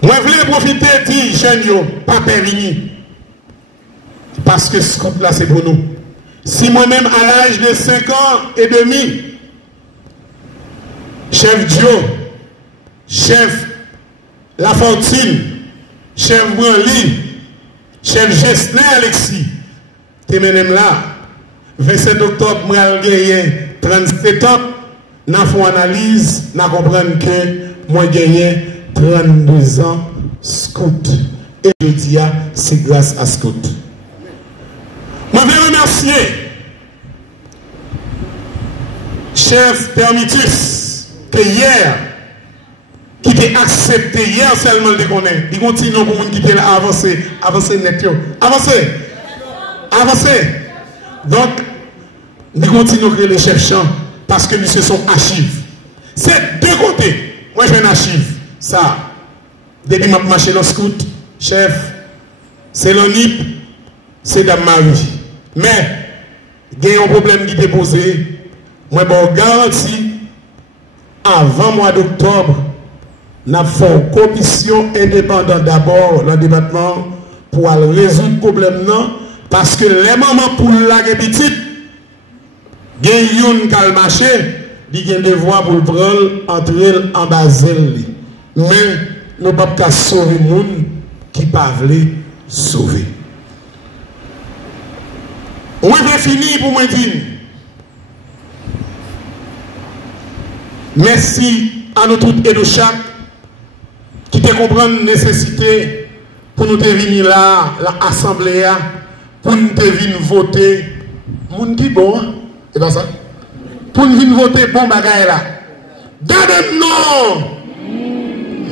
Moi, je voulais profiter de dire, jeunes, pas permis. Parce que ce là c'est pour nous. Si moi-même, à l'âge de 5 ans et demi, chef Joe, chef Lafontaine, chef Branly, chef Gessner Alexis, t'es même là, 27 octobre, moi, j'ai 37 ans, n'a fait analyse, n'a compris que moi, j'ai 32 ans, scout. Et je dis, c'est grâce à scout. Moi, je veux remercier chef Permitus, que hier, qui t'a accepté, hier seulement de connaître, il continue pour nous qui t'a avancé, avancer net, avancer, avancer. Donc, nous continuons à créer les chefs champs parce que nous sont archives. C'est deux côtés. moi j'ai une archive. Ça, depuis que je marché dans le scout, chef, c'est l'ONIP, c'est Dame Marie. Mais, il y a un problème qui est posé. Moi, je garantis, avant le mois d'octobre, nous avons fait une commission indépendante d'abord dans le département pour résoudre le problème. Non, parce que les mamans pour la petite, il y a une qui a marché, il y a un devoir pour le prendre, entrer en basel. Mais nous ne pouvons pas sauver les gens qui ne peuvent pas sauver. On va finir pour moi dire merci à nous toutes et nous chaque qui te comprennent la nécessité pour nous venir là, l'assemblée, pour nous venir voter. Moun qui bon, c'est pas ça? Pour nous venir voter bon bagaille là. Gardez non!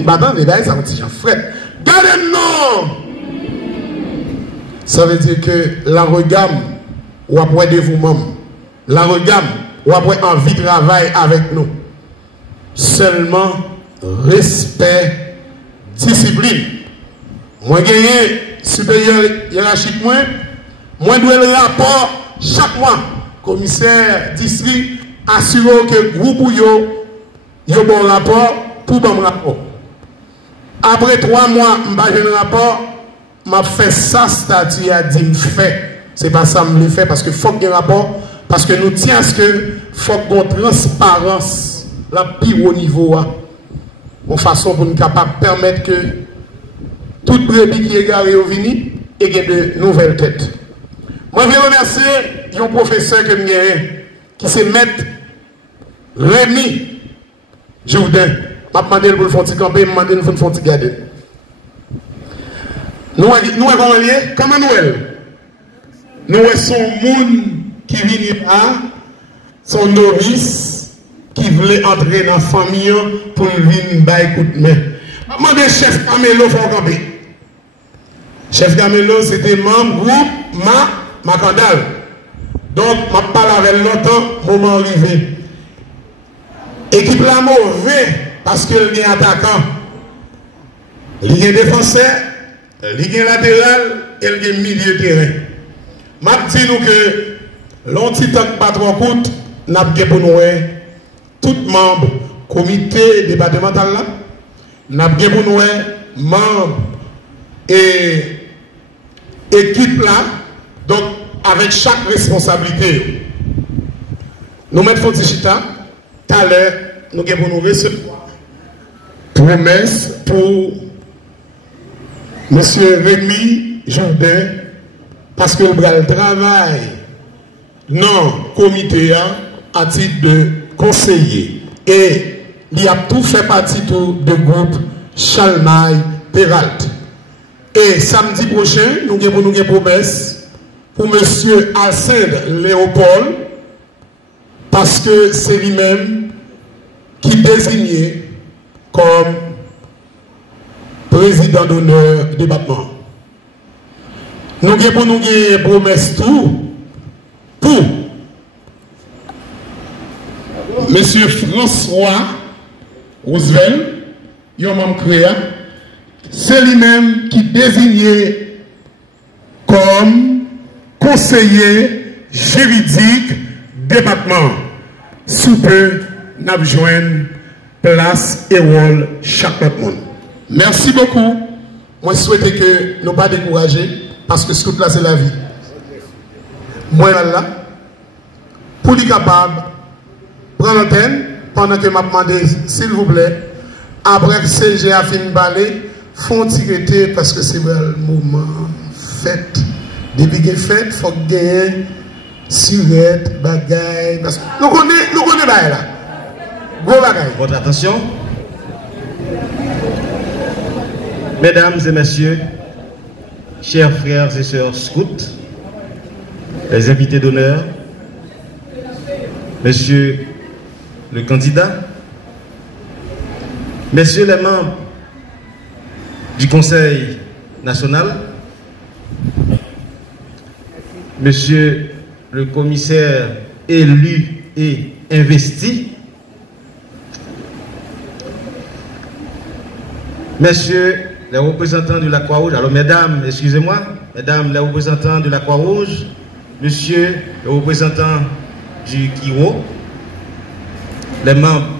Madame, les gars, ça me dit, frère. Gardez non! Ça veut dire que la regame, ou après dévouement, la regame, ou après envie de travailler avec nous. Seulement respect, discipline. Moi, gagné supérieur hiérarchique, moi dois le rapport chaque mois. Commissaire, district, assurer que le groupe yo bon rapport pour bon rapport. Après 3 mois, je n'ai pas un rapport, je fais ça, statut à dire fait. Ce n'est pas ça que je le fais parce qu'il faut qu'il y ait un rapport, parce que nous tiens à ce que faut qu'il y ait une transparence, la plus haut niveau, de façon pour nous capables de permettre que toute brebis qui est garée au vini ait de nouvelles têtes. Moi, je vais remercier un professeur que j'ai, qui s'est maître Rémi Jourdain. Je vais demander pour le faire camper, je vais demander pour le faire garder. Nous avons lié, comment nous sommes monde qui vient là, son novice, qui voulait entrer dans la famille pour venir bailler coup de main. Je vais demander chef Camelo pour camper. Chef Camelo, c'était membre groupe Macandal. Donc, je parle avec longtemps, moment arrivé. Équipe la mauvaise. Parce qu'il y a un attaquant, il y a un défenseur, il y a un latéral et il y a un milieu de terrain. Je dis nous que l'antitank pas trop coûte, nous avons pour nous tous membres comité départemental là, nous avons pour nous membres et équipe là, donc avec chaque responsabilité. Nous mettons Fontichita, tout à l'heure, nous avons pour nous recevoir. Promesse pour M. Rémi Jourdain, parce que le travail dans le comité à titre de conseiller. Et il a tout fait partie du groupe Chalmaille Peralt. Et samedi prochain, nous avons une promesse pour M. Alcindre Léopold, parce que c'est lui-même qui désignait comme président d'honneur du département. Nous avons une promesse tout pour M. François Roosevelt, un membre créa, c'est lui-même qui désignait comme conseiller juridique département. Sous peu, nous avons joint place et rôle chaque monde. Merci beaucoup. Moi, je souhaite que nous ne pas décourager parce que ce là, c'est la vie. Moi, là, pour être capable de prendre l'antenne pendant que je demandé, s'il vous plaît, après que CG a fini de parler, font tirer parce que c'est le moment fête. Depuis que fête, il faut gagner surette, bagaille. Nous connaissons là. Votre attention. Mesdames et messieurs, chers frères et sœurs scouts, les invités d'honneur, monsieur le candidat, messieurs les membres du Conseil national, monsieur le commissaire élu et investi, Messieurs les représentants de la Croix-Rouge, alors mesdames, excusez-moi, mesdames les représentants de la Croix-Rouge, messieurs les représentants du KIRO, les membres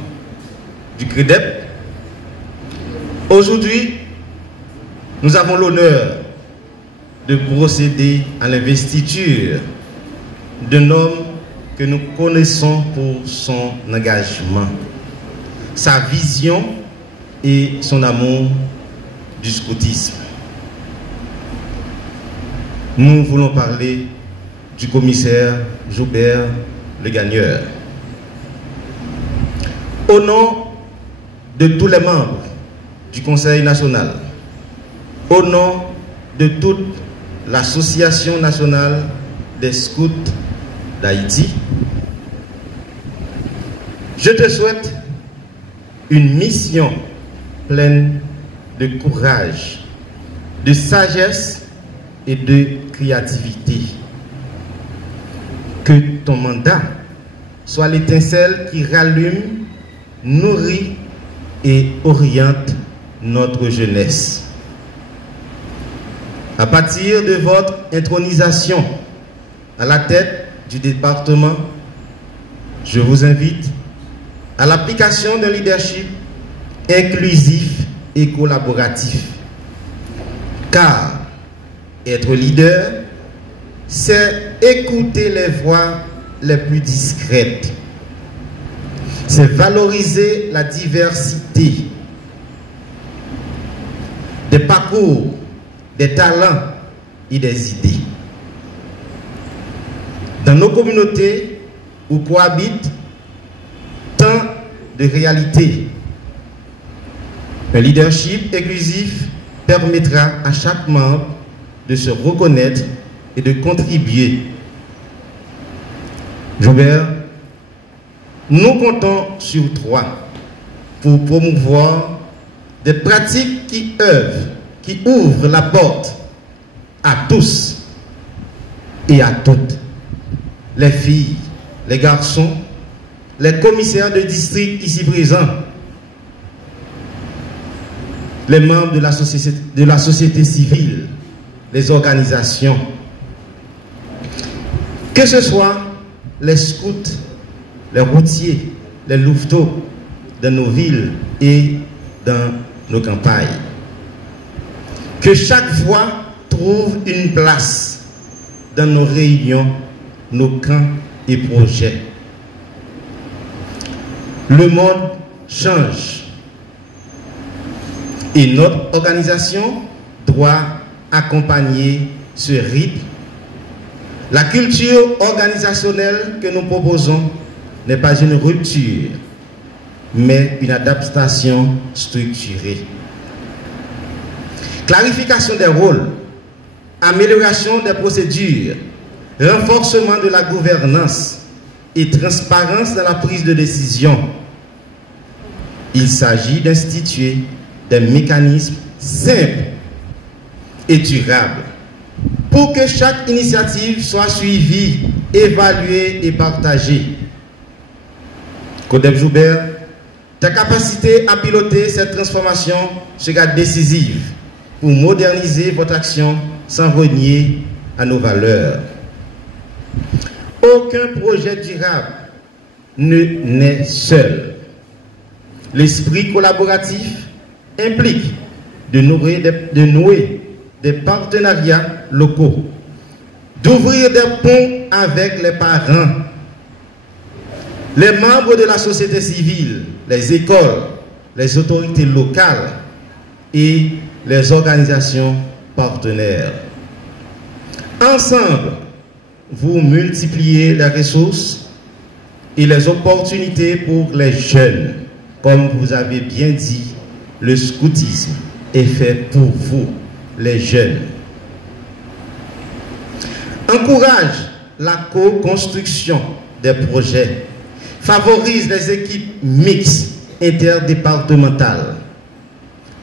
du CREDEP, aujourd'hui, nous avons l'honneur de procéder à l'investiture d'un homme que nous connaissons pour son engagement, sa vision et son amour du scoutisme. Nous voulons parler du commissaire Joubert Le Gagneur. Au nom de tous les membres du Conseil national, au nom de toute l'Association nationale des scouts d'Haïti, je te souhaite une mission pleine de courage, de sagesse et de créativité. Que ton mandat soit l'étincelle qui rallume, nourrit et oriente notre jeunesse. À partir de votre intronisation à la tête du département, je vous invite à l'application d'un leadership inclusif et collaboratif. Car être leader, c'est écouter les voix les plus discrètes. C'est valoriser la diversité des parcours, des talents et des idées. Dans nos communautés où cohabitent tant de réalités, un leadership inclusif permettra à chaque membre de se reconnaître et de contribuer. Joubert, nous comptons sur toi pour promouvoir des pratiques qui œuvrent, qui ouvrent la porte à tous et à toutes, les filles, les garçons, les commissaires de district ici présents, les membres de la société civile, les organisations, que ce soit les scouts, les routiers, les louveteaux dans nos villes et dans nos campagnes. Que chaque voix trouve une place dans nos réunions, nos camps et projets. Le monde change et notre organisation doit accompagner ce rythme. La culture organisationnelle que nous proposons n'est pas une rupture, mais une adaptation structurée. Clarification des rôles, amélioration des procédures, renforcement de la gouvernance et transparence dans la prise de décision. Il s'agit d'instituer des mécanismes simples et durables pour que chaque initiative soit suivie, évaluée et partagée. CODEP Joubert, ta capacité à piloter cette transformation sera décisive pour moderniser votre action sans renier à nos valeurs. Aucun projet durable ne naît seul. L'esprit collaboratif implique de nouer des partenariats locaux, d'ouvrir des ponts avec les parents, les membres de la société civile, les écoles, les autorités locales et les organisations partenaires. Ensemble, vous multipliez les ressources et les opportunités pour les jeunes. Comme vous avez bien dit, le scoutisme est fait pour vous, les jeunes. Encourage la co-construction des projets, favorise les équipes mixtes interdépartementales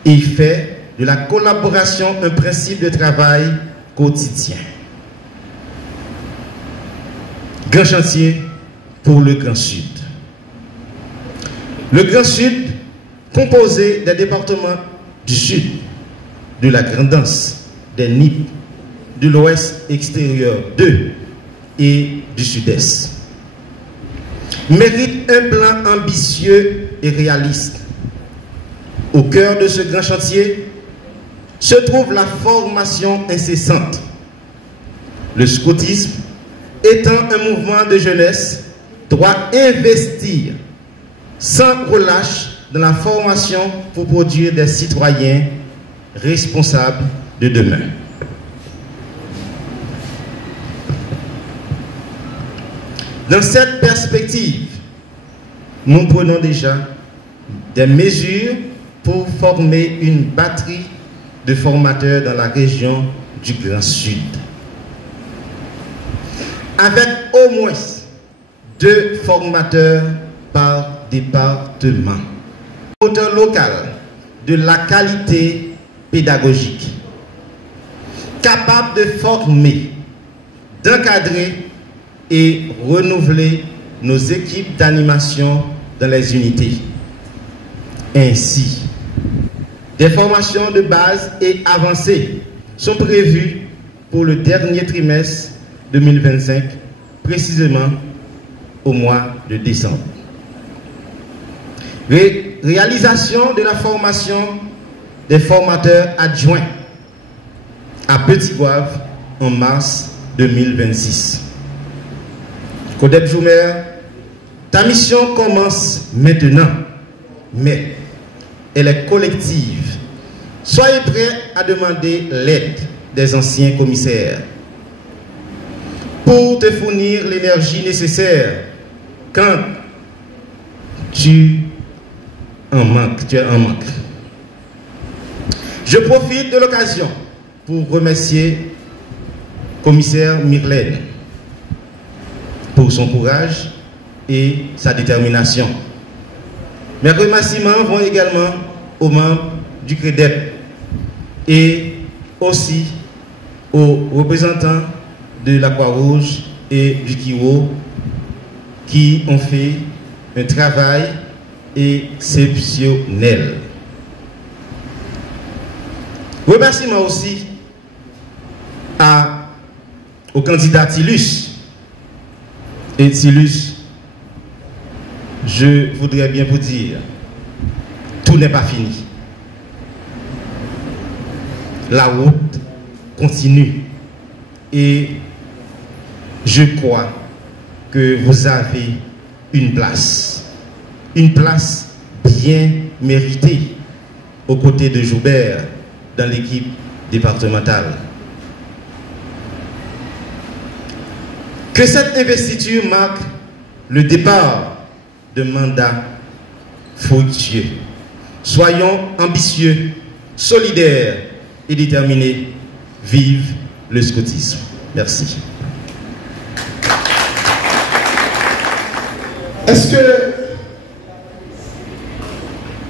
et fait de la collaboration un principe de travail quotidien. Grand chantier pour le Grand Sud. Le Grand Sud, composé des départements du sud, de la grandance, des NIP, de l'ouest extérieur 2 et du sud-est. Mérite un plan ambitieux et réaliste. Au cœur de ce grand chantier se trouve la formation incessante. Le scoutisme, étant un mouvement de jeunesse, doit investir sans relâche dans la formation pour produire des citoyens responsables de demain. Dans cette perspective, nous prenons déjà des mesures pour former une batterie de formateurs dans la région du Grand Sud. Avec au moins 2 formateurs par département. Auteur local de la qualité pédagogique, capable de former, d'encadrer et renouveler nos équipes d'animation dans les unités. Ainsi, des formations de base et avancées sont prévues pour le dernier trimestre 2025, précisément au mois de décembre. Réalisation de la formation des formateurs adjoints à Petit-Goâve en mars 2026. Codep Joumer, ta mission commence maintenant, mais elle est collective. Soyez prêts à demander l'aide des anciens commissaires pour te fournir l'énergie nécessaire quand tu es en manque. Je profite de l'occasion pour remercier commissaire Myrlène pour son courage et sa détermination. Mes remerciements vont également aux membres du CREDEP et aussi aux représentants de la Croix-Rouge et du KIO qui ont fait un travail exceptionnel. Remerciements aussi au candidat Tilus. Et Tilus, je voudrais bien vous dire, tout n'est pas fini. La route continue. Et je crois que vous avez une place bien méritée aux côtés de Joubert dans l'équipe départementale. Que cette investiture marque le départ de mandat fructueux. Soyons ambitieux, solidaires et déterminés. Vive le scoutisme. Merci. Est-ce que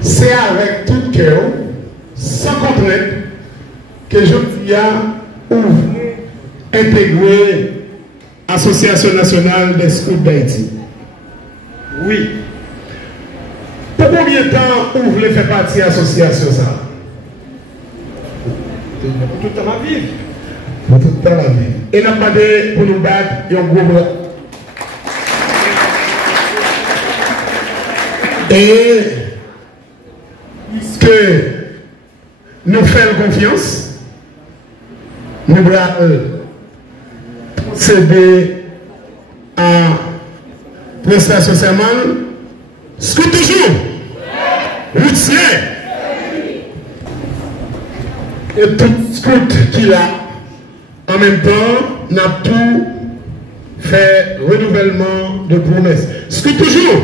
c'est avec tout cœur, sans contrainte, que je viens intégrer l'Association nationale des scouts d'Haïti? Oui. Pour combien de temps vous voulez faire partie de l'association ça? Pour tout le temps la vie. Pour tout le temps la vie. Et n'a pas de pour nous battre, et un gros bloc. Et que nous faisons confiance, nous allons céder à prestation serment. Scout toujours, routier, et tout scout qu'il a, en même temps, n'a tout fait renouvellement de promesses. Scout toujours,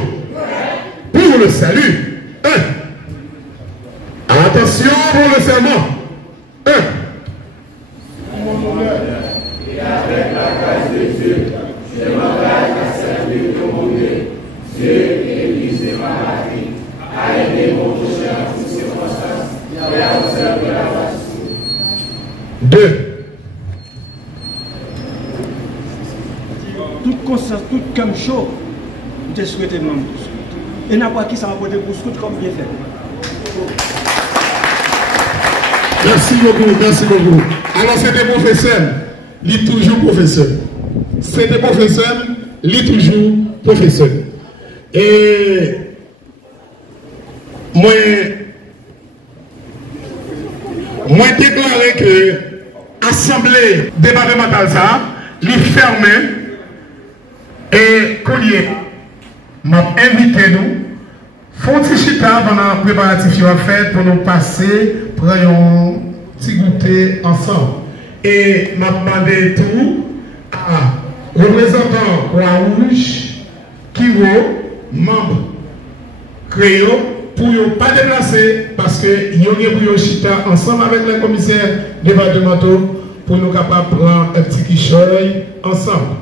pour le salut. Attention pour le serment. Et avec la grâce de Dieu, je m'engage à servir le monde, Dieu et l'Église et ma patrie, à aider mon prochain en toutes circonstances et à observer la voie. 2. Toute conscience, toute comme chaud, je souhaite membre. Et n'a pas qui ça va porter pour scout comme bien fait. Merci beaucoup, merci beaucoup. Alors, c'est des professeurs, lit toujours professeur. C'est des professeurs, lit toujours professeur. Et moi déclaré que l'Assemblée départementale, ça, l'est fermée et collier. M'a invité nous. Faut petit chita pendant la préparation à faire pour nous passer, prendre un petit goûter ensemble. Et m'a demandé tout à représentant Croix-Rouge, Kivo, membre Créo, pour ne pas déplacer parce que nous avons chita ensemble avec les commissaires départementaux pour nous capables de prendre un petit quichoy ensemble.